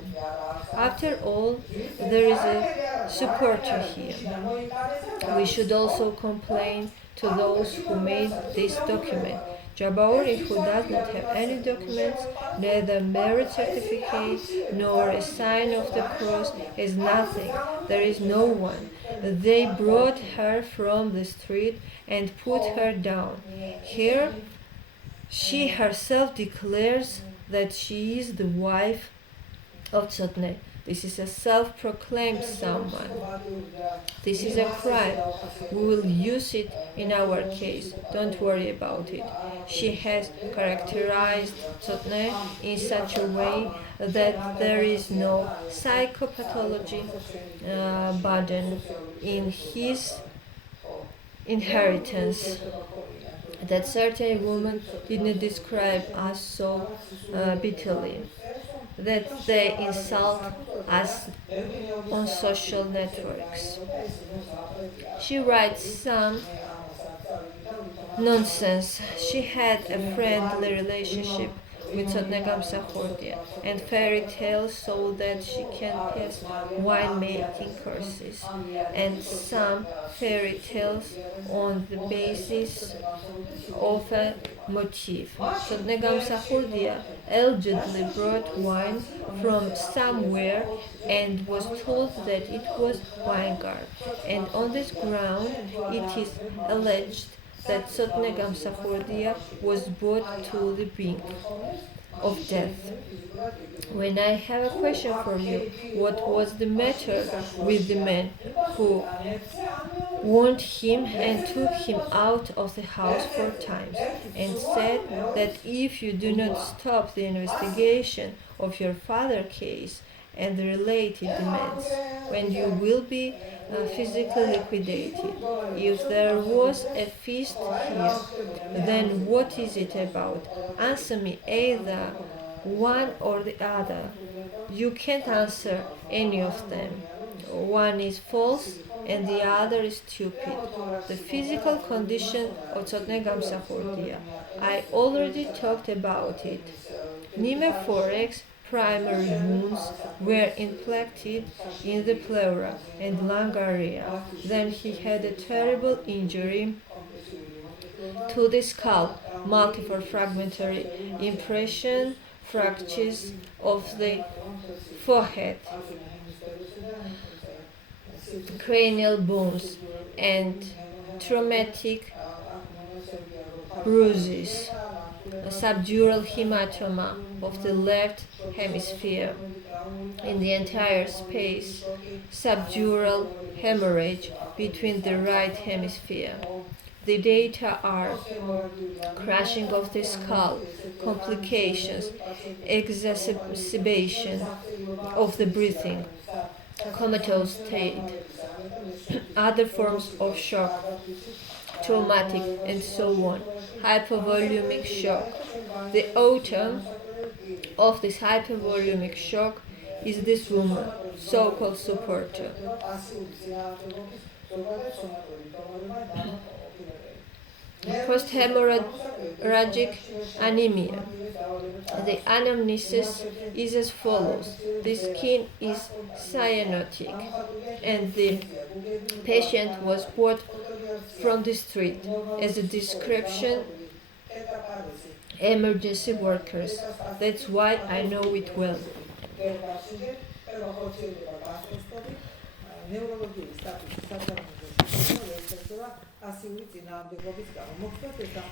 After all, there is a supporter here. We should also complain to those who made this document. Jabauri, who does not have any documents, neither marriage certificate nor a sign of the cross, has nothing. There is no one. They brought her from the street and put her down. Here, she herself declares that she is the wife of Tsotne. This is a self-proclaimed someone. This is a crime. We will use it in our case. Don't worry about it. She has characterized Tsotne in such a way that there is no psychopathology burden in his inheritance. That certain women did not describe us so bitterly, that they insult us on social networks. She writes some nonsense. She had a friendly relationship with Tsotne Gamsakhurdia and fairy tales so that she can pass winemaking courses, and some fairy tales on the basis of a motif. Tsotne Gamsakhurdia allegedly brought wine from somewhere and was told that it was Weingart, and on this ground it is alleged that Tsotne Gamsakhurdia was brought to the brink of death. When I have a question for you, what was the matter with the man who warned him and took him out of the house 4 times and said that if you do not stop the investigation of your father's case and the related demands, when you will be physically liquidated? If there was a feast here, then what is it about? Answer me either one or the other. You can't answer any of them. One is false and the other is stupid. The physical condition of Tsotne Gamsakhurdia. I already talked about it. Pneumothorax primary wounds were inflicted in the pleura and lung area. Then he had a terrible injury to the skull, multiple fragmentary impression, fractures of the forehead, cranial bones, and traumatic bruises. A subdural hematoma of the left hemisphere in the entire space, subdural hemorrhage between the right hemisphere. The data are crashing of the skull, complications, exacerbation of the breathing, comatose state, other forms of shock, traumatic, and so on, hypovolumic shock. The author of this hypovolumic shock is this woman, so-called supporter. Post-hemorrhagic anemia. The anamnesis is as follows. The skin is cyanotic and the patient was brought from the street. As a description, emergency workers. That's why I know it well.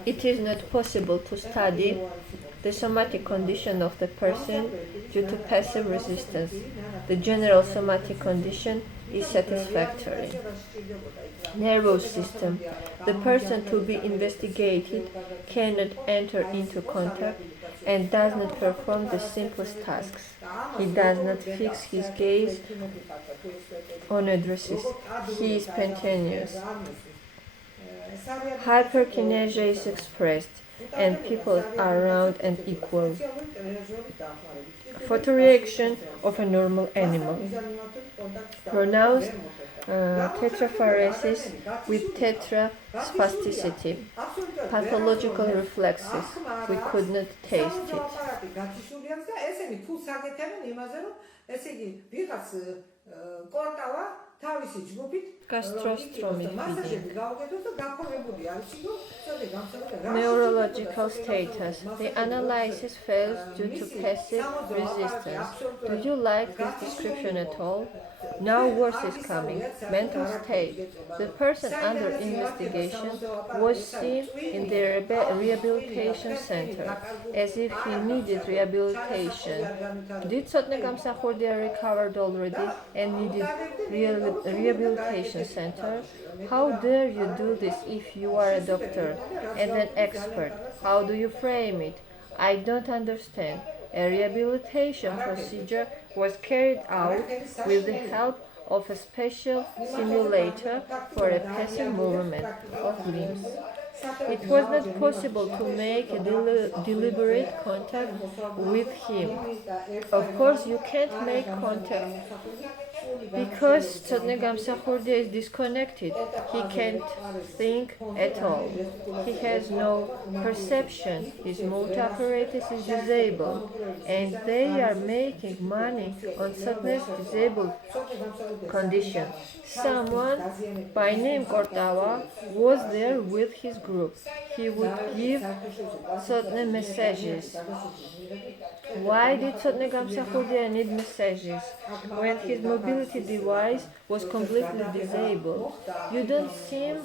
It is not possible to study the somatic condition of the person due to passive resistance. The general somatic condition is satisfactory. Nervous system. The person to be investigated cannot enter into contact and does not perform the simplest tasks. He does not fix his gaze on addresses. He is spontaneous. Hyperkinesia is expressed, and people are round and equal. Photoreaction of a normal animal. Pronounced tetrapharesis with tetraspasticity. Pathological reflexes. We could not taste it. Gastrostomy feeding. Neurological status. The analysis fails due to passive resistance. Do you like this description at all? Now worse is coming. Mental state. The person under investigation was seen in the rehabilitation center as if he needed rehabilitation. Did Tsotne Gamsakhurdia recovered already and needed rehabilitation center? How dare you do this if you are a doctor and an expert? How do you frame it? I don't understand. A rehabilitation procedure was carried out with the help of a special simulator for a passive movement of limbs. It was not possible to make a deliberate contact with him. Of course, you can't make contact because Tsotne Gamsakhurdia is disconnected. He can't think at all. He has no perception. His motor apparatus is disabled, and they are making money on Tsotne's disabled condition. Someone by name Kortawa was there with his group. He would give Tsotne messages. Why did Tsotne Gamsakhurdia need messages when his mobility device was completely disabled? You don't seem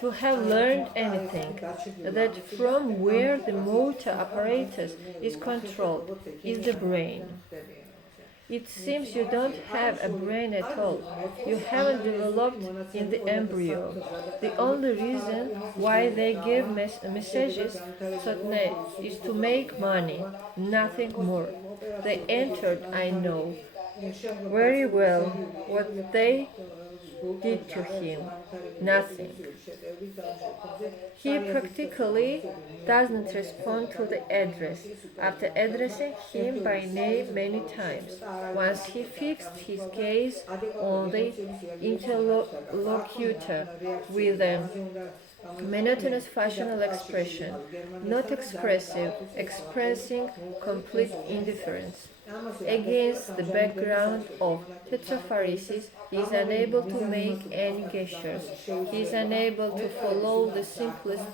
to have learned anything. That from where the motor apparatus is controlled is the brain. It seems you don't have a brain at all. You haven't developed in the embryo. The only reason why they gave messages, Tsotne, is to make money, nothing more. They entered, I know very well what they did to him. Nothing. He practically doesn't respond to the address after addressing him by name many times. Once he fixed his gaze on the interlocutor with a monotonous facial expression, not expressive, expressing complete indifference. Against the background of tetrapharesis, he is unable to make any gestures. He is unable to follow the simplest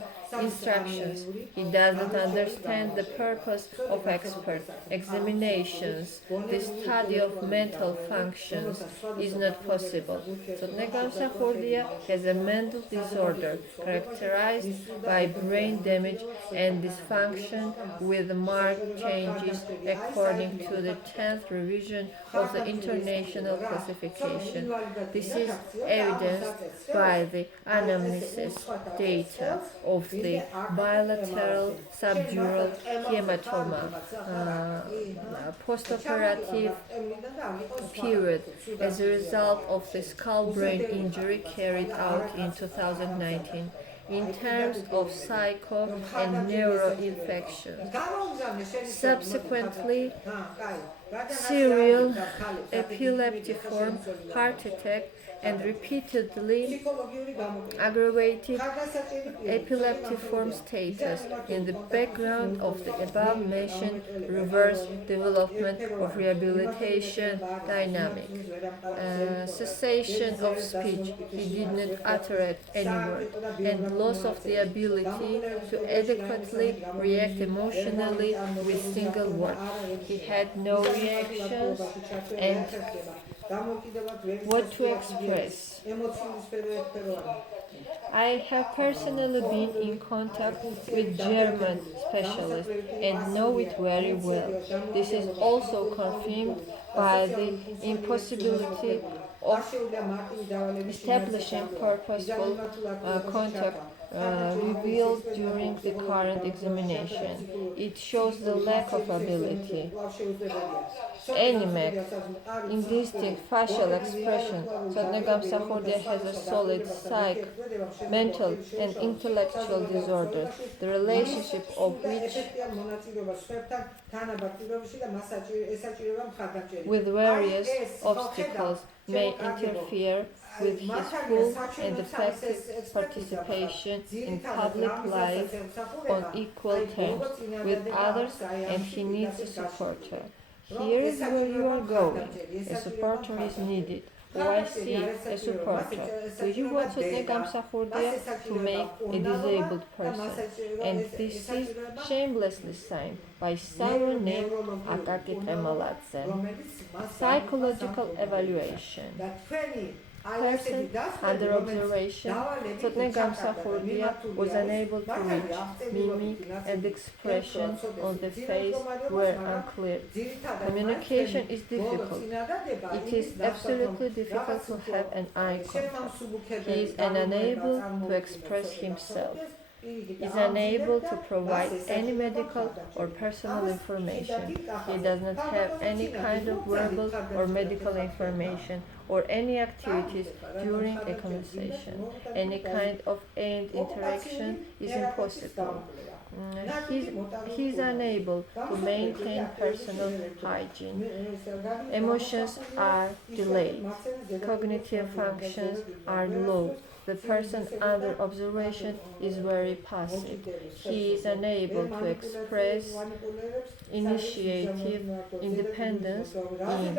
instructions. He does not understand the purpose of expert examinations. The study of mental functions is not possible. Tsotne Gamsakhurdia has a mental disorder characterized by brain damage and dysfunction with marked changes according to the 10th revision of the international classification. This is evidenced by the anamnesis data of the bilateral subdural hematoma, postoperative period as a result of the skull brain injury carried out in 2019 in terms of psycho and neuro infections. Subsequently, serial epileptiform heart attack and repeatedly aggravated epileptiform status in the background of the above-mentioned reverse development of rehabilitation dynamic. Cessation of speech, he did not utter any word, and loss of the ability to adequately react emotionally with single word. He had no reactions and what to express. I have personally been in contact with German specialists and know it very well. This is also confirmed by the impossibility of establishing purposeful contact revealed during the current examination. It shows the lack of ability. Anemic, indistinct facial expression. Tsotne Gamsakhurdia has a solid psych, mental and intellectual disorders, the relationship of which with various obstacles may interfere with his full and effective participation in public life on equal terms with others, and he needs a supporter. Here is where you are going. A supporter is needed. Oh, I see, a supporter. Do you want Tsotne Gamsakhurdia to make a disabled person? And this is shamelessly signed by someone named Akaki. Psychological evaluation. Person under observation, Tsotne Gamsakhurdia was unable to reach. Mimic and expression on the face were unclear. Communication is difficult. It is absolutely difficult to have an eye contact. He is unable to express himself. Is unable to provide any medical or personal information. He does not have any kind of verbal or medical information or any activities during a conversation. Any kind of aimed interaction is impossible. He is unable to maintain personal hygiene. Emotions are delayed. Cognitive functions are low. The person under observation is very passive. He is unable to express initiative, independence in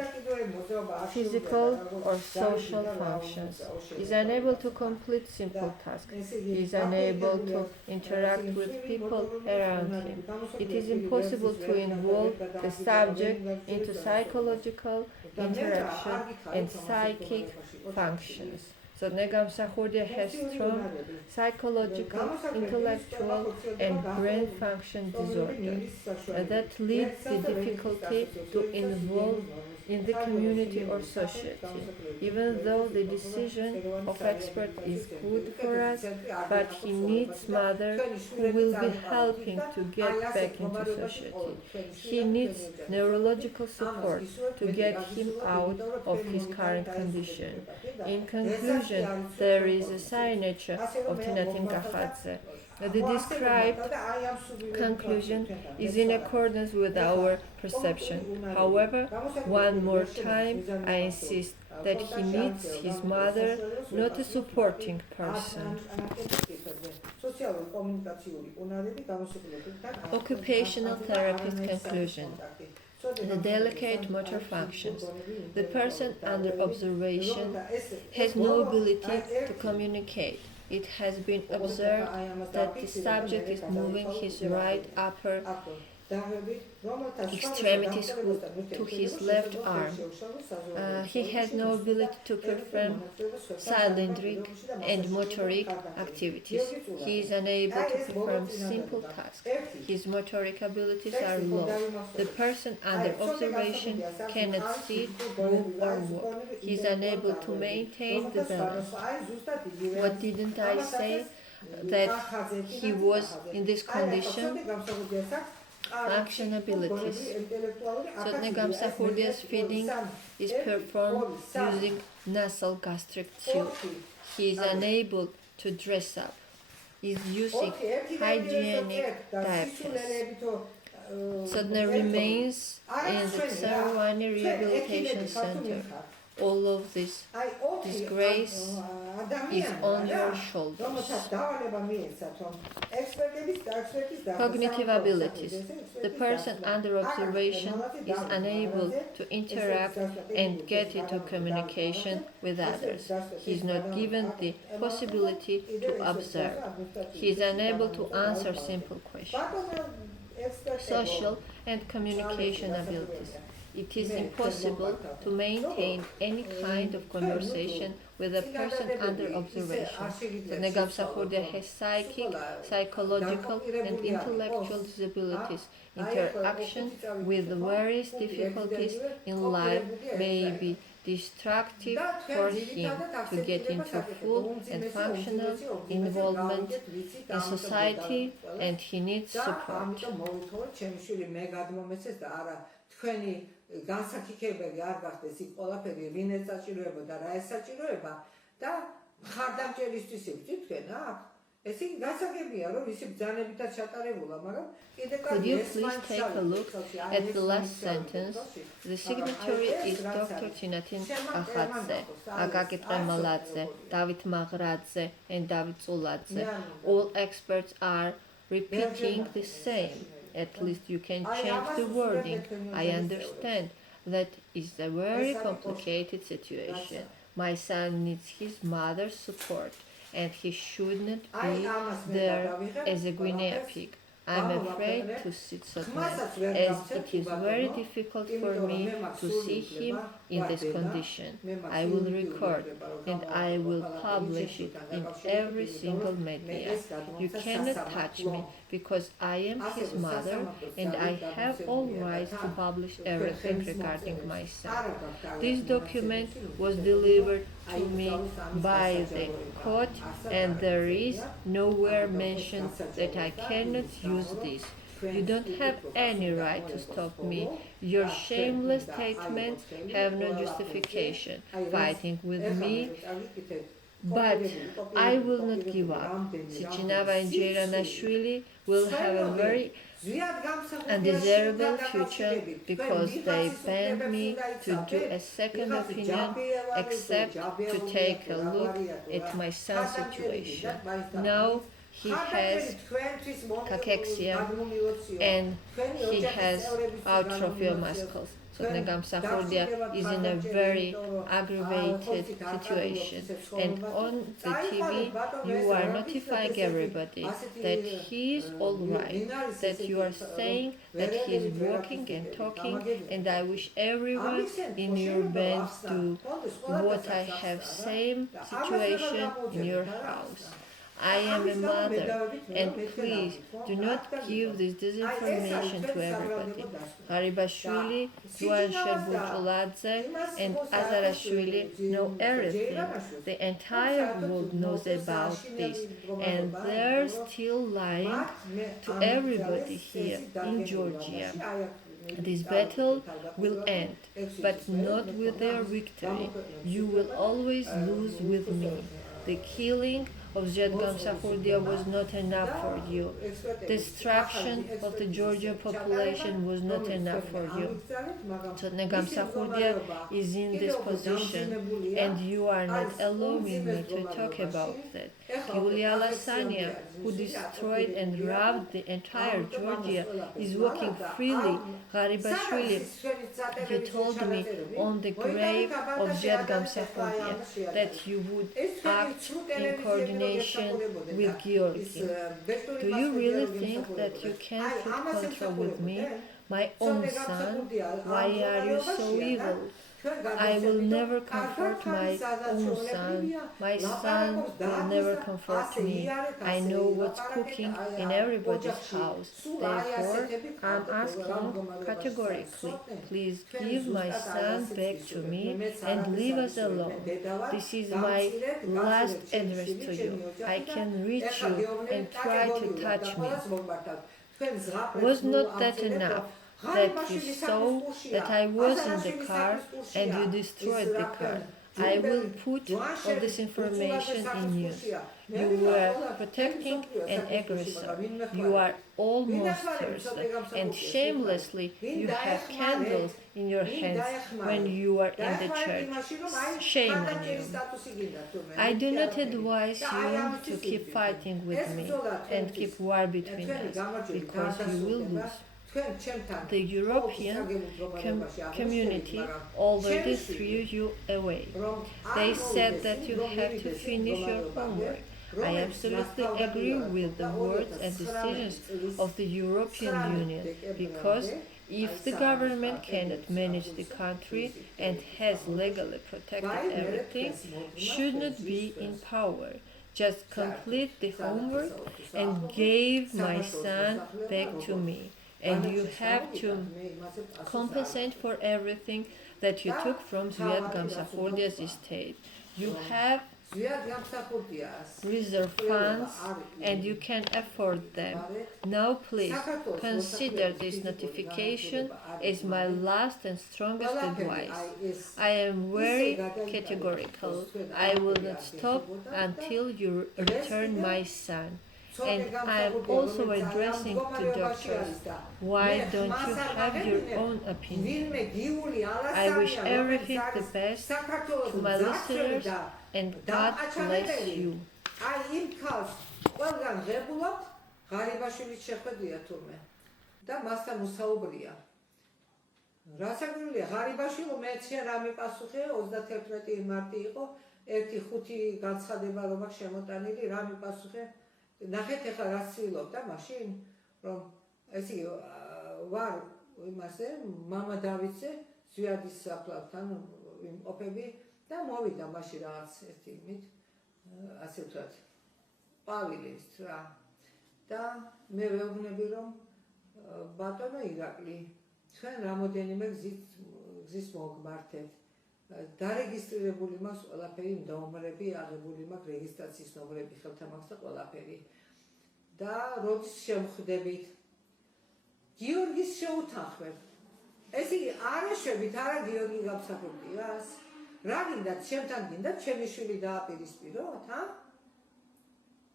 physical or social functions. He is unable to complete simple tasks. He is unable to interact with people around him. It is impossible to involve the subject into psychological interaction and psychic functions. Tsotne Gamsakhurdia has strong psychological, intellectual, and brain function disorders that leads the difficulty to involve in the community or society. Even though the decision of expert is good for us, but he needs mother who will be helping to get back into society. He needs neurological support to get him out of his current condition. In conclusion, there is a signature of Tsotne Gamsakhurdia. The described conclusion is in accordance with our perception. However, one more time, I insist that he needs his mother, not a supporting person. Occupational therapist conclusion. The delicate motor functions. The person under observation has no ability to communicate. It has been observed that the subject is moving his right upper extremities to his left arm. He has no ability to perform cylindric and motoric activities. He is unable to perform simple tasks. His motoric abilities are low. The person under observation cannot sit, move, or walk. He is unable to maintain the balance. What didn't I say? That he was in this condition? Function abilities. Tsotne Gamsakhurdia's feeding is performed using nasal gastric tube. He is unable to dress up. He is using hygienic diapers. Tsotne remains in the Tsarwani Rehabilitation Center. All of this disgrace is on your shoulders. Cognitive abilities. The person under observation is unable to interact and get into communication with others. He is not given the possibility to observe. He is unable to answer simple questions. Social and communication abilities. It is impossible to maintain any kind of conversation with a person under observation. Tsotne Gamsakhurdia has psychic, psychological, and intellectual disabilities. Interaction with various difficulties in life may be destructive for him to get into full and functional involvement in society, and he needs support. განსაკუთრებული არ გახდეს იქ ყველაფერი ვინც საჭიროება და რა ეს საჭიროება და ხარდამჭერისთვის თქვენ აქ ეს იგი გასაგებია რომ ისი ბრძანებითაც ჩატარებულა მაგრამ Could you please take a look at the last sentence? The signatory is Dr. Tsinatin Axadze, Agagit Remaladze, David Maghradze, and David Tsuladze. All experts are repeating the same. At least you can change the wording. I understand that is a very complicated situation. My son needs his mother's support, and he shouldn't be there as a guinea pig. I'm afraid to see Tsotne, as it is very difficult for me to see him in this condition. I will record and I will publish it in every single media. You cannot touch me because I am his mother and I have all rights to publish everything regarding my son. This document was delivered to me by the court and there is nowhere mentioned that I cannot use this. You don't have any right to stop me. Your shameless statements have no justification. Fighting with me, but I will not give up. Sichinava and Jairanashvili will have a very undesirable future because they banned me to do a second opinion except to take a look at my son's situation. Now he has cachexia and he has atrophy of muscles. Tsotne Gamsakhurdia is in a very aggravated situation, and on the TV you are notifying everybody that he is alright, that you are saying that he is walking and talking, and I wish everyone in your band do what I have same situation in your house. I am a mother, and please do not give this disinformation to everybody. Garibashvili, Juan Sherbutuladze, and Azarashvili know everything. The entire world knows about this, and they're still lying to everybody here in Georgia. This battle will end, but not with their victory. You will always lose with me. The killing of Zviad Gamsakhurdia was not enough for you. Destruction of the Georgia population was not enough for you. Tsotne Gamsakhurdia is in this position, and you are not allowing me to talk about that. Giulia Lasagna, who destroyed and robbed the entire Georgia, is walking freely. Garibashvili, you told me on the grave of Zviad Gamsakhurdia that you would act in coordination with Georgi. Do you really think that you can put control with me, my own son? Why are you so evil? I will never comfort my own son. My son will never comfort me. I know what's cooking in everybody's house. Therefore, I'm asking categorically, please give my son back to me and leave us alone. This is my last address to you. I can reach you and try to touch me. Was not that enough? That you saw that I was in the car and you destroyed the car. I will put all this information in news. You were protecting an aggressor. You are all monsters, and shamelessly you have candles in your hands when you are in the church. Shame on you. I do not advise you to keep fighting with me and keep war between us, because you will lose. The European community already threw you away. They said that you have to finish your homework. I absolutely agree with the words and decisions of the European Union, because if the government cannot manage the country and has legally protected everything, should not be in power. Just complete the homework and give my son back to me. And you have to compensate for everything that you took from Zviad Gamsakhurdia's estate. You have reserve funds and you can afford them. Now please consider this notification as my last and strongest advice. I am very categorical. I will not stop until you return my son. And I am also addressing to doctors, why don't you have your own opinion? I wish everything the best to my listeners and God bless you. და მასთან უსაუბრია. რასაკვირველია, ღარიბაშვილო მე შენ რა მიპასუხე 31 მარტი იყო, 1-5 განცხადება რომ აქვს შემოტანილი, რა მიპასუხე? ნახეთ ახლა რა ცდილობდა მაშინ, რომ ესე ვარ იმასე, მამა დავიცე ზვიადის საფლავთან იმყოფები და მოვიდა მაშინ რაღაც ერთი იმით, ასე ვთქვათ, ყვავილის რა. და მე ვეუბნები რომ ბატონო ირაკლი, თქვენ რამოდენიმე გზის მოგმართეთ. დარეგისტრირებული მაქვს ყველაფერი, ნომრები აღებული მაქვს, რეგისტრაციის ნომრები ხელთან მაქვს და ყველაფერი. და როდის შემხვდებით, გიორგის შეუთანხმებ. ესე იგი, არ ეშვებით არა გიორგი გამსახურდიას? რა გინდათ, ჩემთან გინდათ ჩემი შვილი დააპირისპიროთ, ა?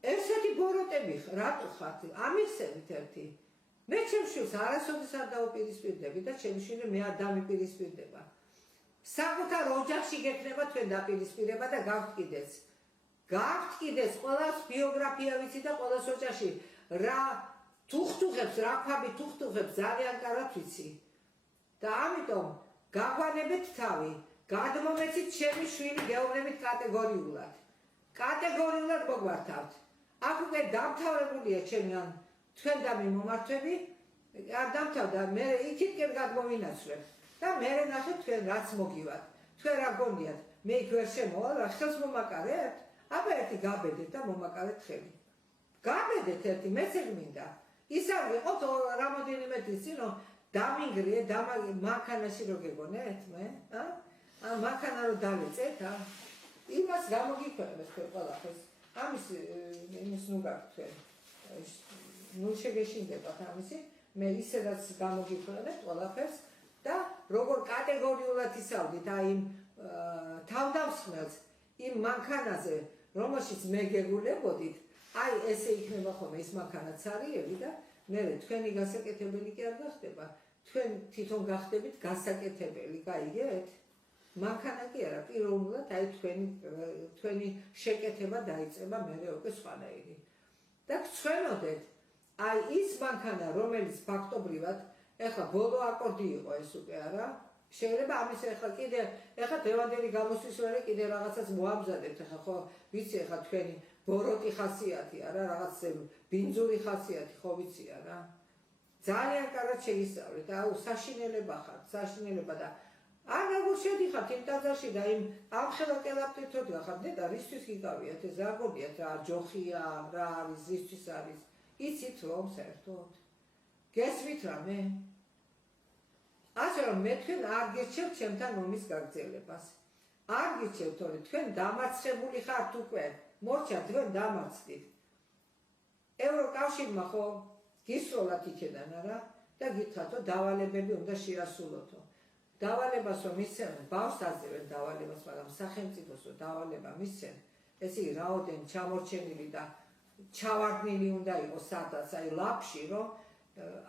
ესეთი ბოროტები რატო ხართ? ამიხსენით ერთი. მე ჩემ შვილს არასოდეს არ დავუპირისპირდები და ჩემი შვილი მე არ დამიპირისპირდება. საკუთარ ოჯახში გექნება თქვენ დაპირისპირება და გავთკიდეს. გავთკიდეს ყველას ბიოგრაფია ვიცი და ყველას ოჯახში რა თუხთუხებს, რა ქვაბი თუხთუხებს ძალიან კარგად ვიცი. და ამიტომ გაგვანებეთ თავი, გადმომეცით ჩემი შვილი გეუბნებით კატეგორიულად. კატეგორიულად მოგვართავთ. აქ უკვე დამთავრებულია ჩემი ან თქვენ და მე მომართვები, არ დამთავრდა, მე იქითკენ გადმოვინაცვლებ. და მე ნახეთ თქვენ რაც მოგივათ. თქვენ რა გონიათ? მე იქ ვერ შემოვალ, რა ხელს მომაკარებთ? აბა ერთი გაბედეთ და მომაკარეთ ხელი. გაბედეთ ერთი, მეც ეგ მინდა. ის არ ვიყოთ რამოდენიმე თვის წინ, რომ დამინგრიე, მანქანაში რო გეგონეთ მე, ან მანქანა რო დავეწეთ, იმას გამოგიქვენებთ თქვენ ყველაფერს. ამის ნუ გაქვთ თქვენ. ნუ შეგეშინდებათ ამისი, მე ისედაც გამოგიქვენებთ ყველაფერს. და როგორ კატეგორიულად ისავდით აი იმ თავდამსხმელს იმ მანქანაზე, რომელშიც მე გეგულებოდით, აი ესე იქნება ხოლმე ის მანქანა ცარიელი და მე თქვენი გასაკეთებელი კი არ გახდება, თქვენ თვითონ გახდებით გასაკეთებელი, გაიგეთ? მანქანა კი არა, პირველად აი თქვენი შეკეთება დაიწყება მერე უკვე სხვანაირი. და გცვენოდეთ, აი ის მანქანა, რომელიც ფაქტობრივად, ეხლა ბოლო აკორდი იყო ეს უკვე არა, შეიძლება ამის ეხლა დღევანდელი გამოსვლის მერე კიდე რაღაცას მოამზადებთ, ეხლა ხო ვიცი ეხლა თქვენი ბოროტი ხასიათი არა, რაღაც ბინძური ხასიათი ხო ვიცი არა. ძალიან კარგად შეისწავლეთ, აუ საშინელება ხართ, საშინელება და არ როგორ შედიხართ იმ ტაძარში და იმ ამხელა კელაპტირთოდ გახართ და რისთვის გიგავიათ ეს რა გონიათ რა ჯოხია რა არის რისთვის არის იცით რომ საერთოდ გესვით რამე ასე რომ მე თქვენ არ გირჩევთ ჩემთან მომის გაგრძელებას არ გირჩევთ თორე თქვენ დამარცხებული ხართ უკვე მორჩა თქვენ დამარცხდით ევროკავშირმა ხო გისროლათ იქედან არა და გითხრათ რომ დავალებები უნდა შეასრულოთო დავალებას რომ მისცემენ, ბავშვს აძლევენ დავალებას, მაგრამ სახელმწიფოს რომ დავალება მისცემ, ეს იგი რაოდენ ჩამორჩენილი და ჩავარდნილი უნდა იყოს სადაც, აი ლაფში, რომ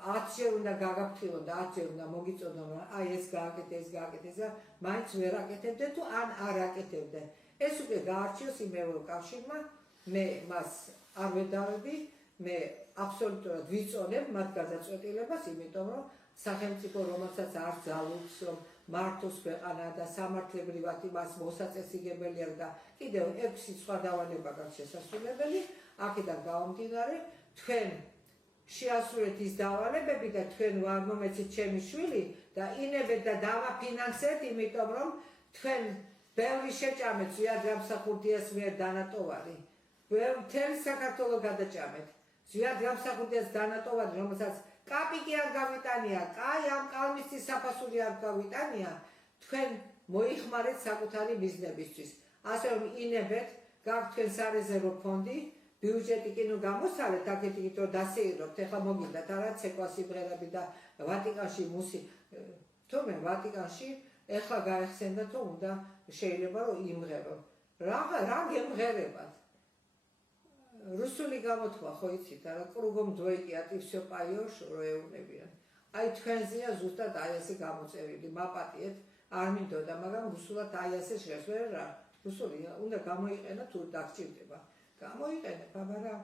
10-ჯერ უნდა გაგაფრთხილონ და 10-ჯერ უნდა მოგიწოდონ, რომ აი ეს გააკეთე, ეს გააკეთე და მაინც ვერ აკეთებდე თუ ან არ აკეთებდე. ეს უკვე გაარჩიოს იმ ევროკავშირმა, მე მას არ ვედავები, მე აბსოლუტურად ვიწონებ მათ გადაწყვეტილებას, იმიტომ რომ სახელმწიფო რომელსაც არ ძალუps რომ მართოს ქვეყანა და სამართლებრივად იმას მოსაწესრიგებელი არ და კიდევ 6 სხვა დავალება გაქვს შესასრულებელი აქედან გამომდინარე თქვენ შეასრულეთ ის დავალებები და თქვენ ვარ მომეცით ჩემი შვილი და ინებეთ და დავაფინანსეთ იმიტომ რომ თქვენ ბევრი შეჭამეთ ზვიად გამსახურდიას მიერ დანატოვარი მთელი საქართველო გადაჭამეთ ზვიად გამსახურდიას დანატოვარი რომელსაც კაპიკი არ გავიტანია, კაი ამ კალმისთვის საფასური არ გავიტანია, თქვენ მოიხმარეთ საკუთარი ბიზნესისთვის. ასე რომ ინებეთ, გაქვთ თქვენ სარეზერვო ფონდი, ბიუჯეტი კი ნუ გამოსალეთ, აქეთ რომ დასეიროთ, ეხლა მოგინდათ არა ცეკვა სიმღერები და ვატიკანში თუმე ვატიკანში ეხლა გაიხსენდათ რომ უნდა შეიძლება რომ იმღერო. რა გემღერებათ? რუსული გამოთქვა ხო იცით არა კრუგომ დვოიკიათ и всё поешь რო ეუბნებიან აი თქვენზეა ზუსტად აი ესე გამოწერილი მაპატიეთ არ მინდოდა მაგრამ რუსულად აი ესე შეშვერ რა რუსული უნდა გამოიყენა თუ დაგჭირდება გამოიყენებ აბარა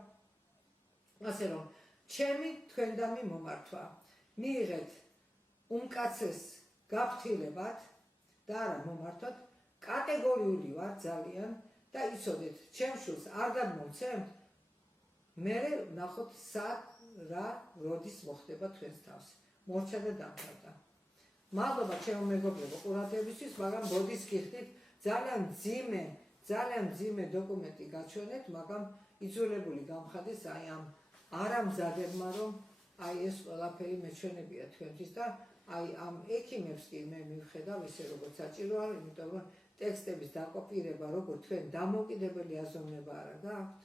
ასე რომ ჩემი თქვენდამი მომართვა მიიღეთ უმკაცეს გაფრთხილებად და არა მომართვად კატეგორიული ვარ ძალიან და იცოდეთ ჩემს შულს არ გადმოვცემთ მე ნახოთ სად რა როდის მოხდება თქვენს თავს მორჩა და დამთავრდა მადლობა ჩემო მეგობრებო ყურადღებისთვის მაგრამ ბოდის გიხდით ძალიან მძიმე დოკუმენტი გაჩვენეთ მაგრამ იძულებული გამხადეს აი ამ არამზადებმა რომ აი ეს ყველაფერი მეჩვენებია თქვენთვის და აი ამ ექიმებს კი მე მივხედავ ისე როგორც საჭირო არ იმიტომ რომ ტექსტების დაკოპირება როგორ თქვენ დამოუკიდებელი აზროვნება არა გაქვთ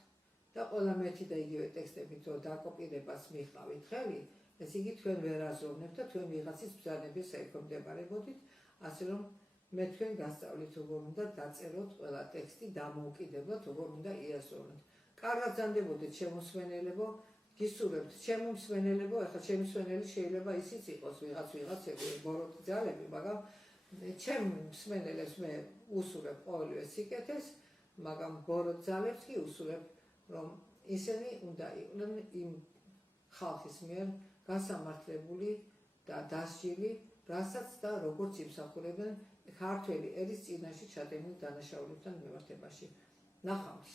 და ყველა მეტი და იგივე ტექსტებით რომ დაკოპირებას მიყავით ხელი ეს იგი თქვენ ვერ აზროვნებთ და თქვენ ვიღაცის ბრძანების ექვემდებარებოდით ასე რომ მე თქვენ გასწავლით როგორ უნდა დაწეროთ ყველა ტექსტი დამოუკიდებლად როგორ უნდა იაზროვნოთ კარგად ზანდებოდეთ შემოსვენელებო გისურვებთ ჩემო მსვენელებო ახლა ჩემი მსვენელი შეიძლება ისიც იყოს ვიღაც ბოროტი ძალები მაგრამ ჩემ მსმენელებს მე უსურვებ ყოველივე სიკეთეს მაგრამ ბოროტ ძალებს კი უსურვებ რომ ისინი უნდა იყვნენ იმ ხალხის მიერ გასამართლებული და დასჯილი რასაც და როგორც იმსახურებენ ქართველი ერის წინაშე ჩადენილ დანაშაულებთან მიმართებაში ნახავთ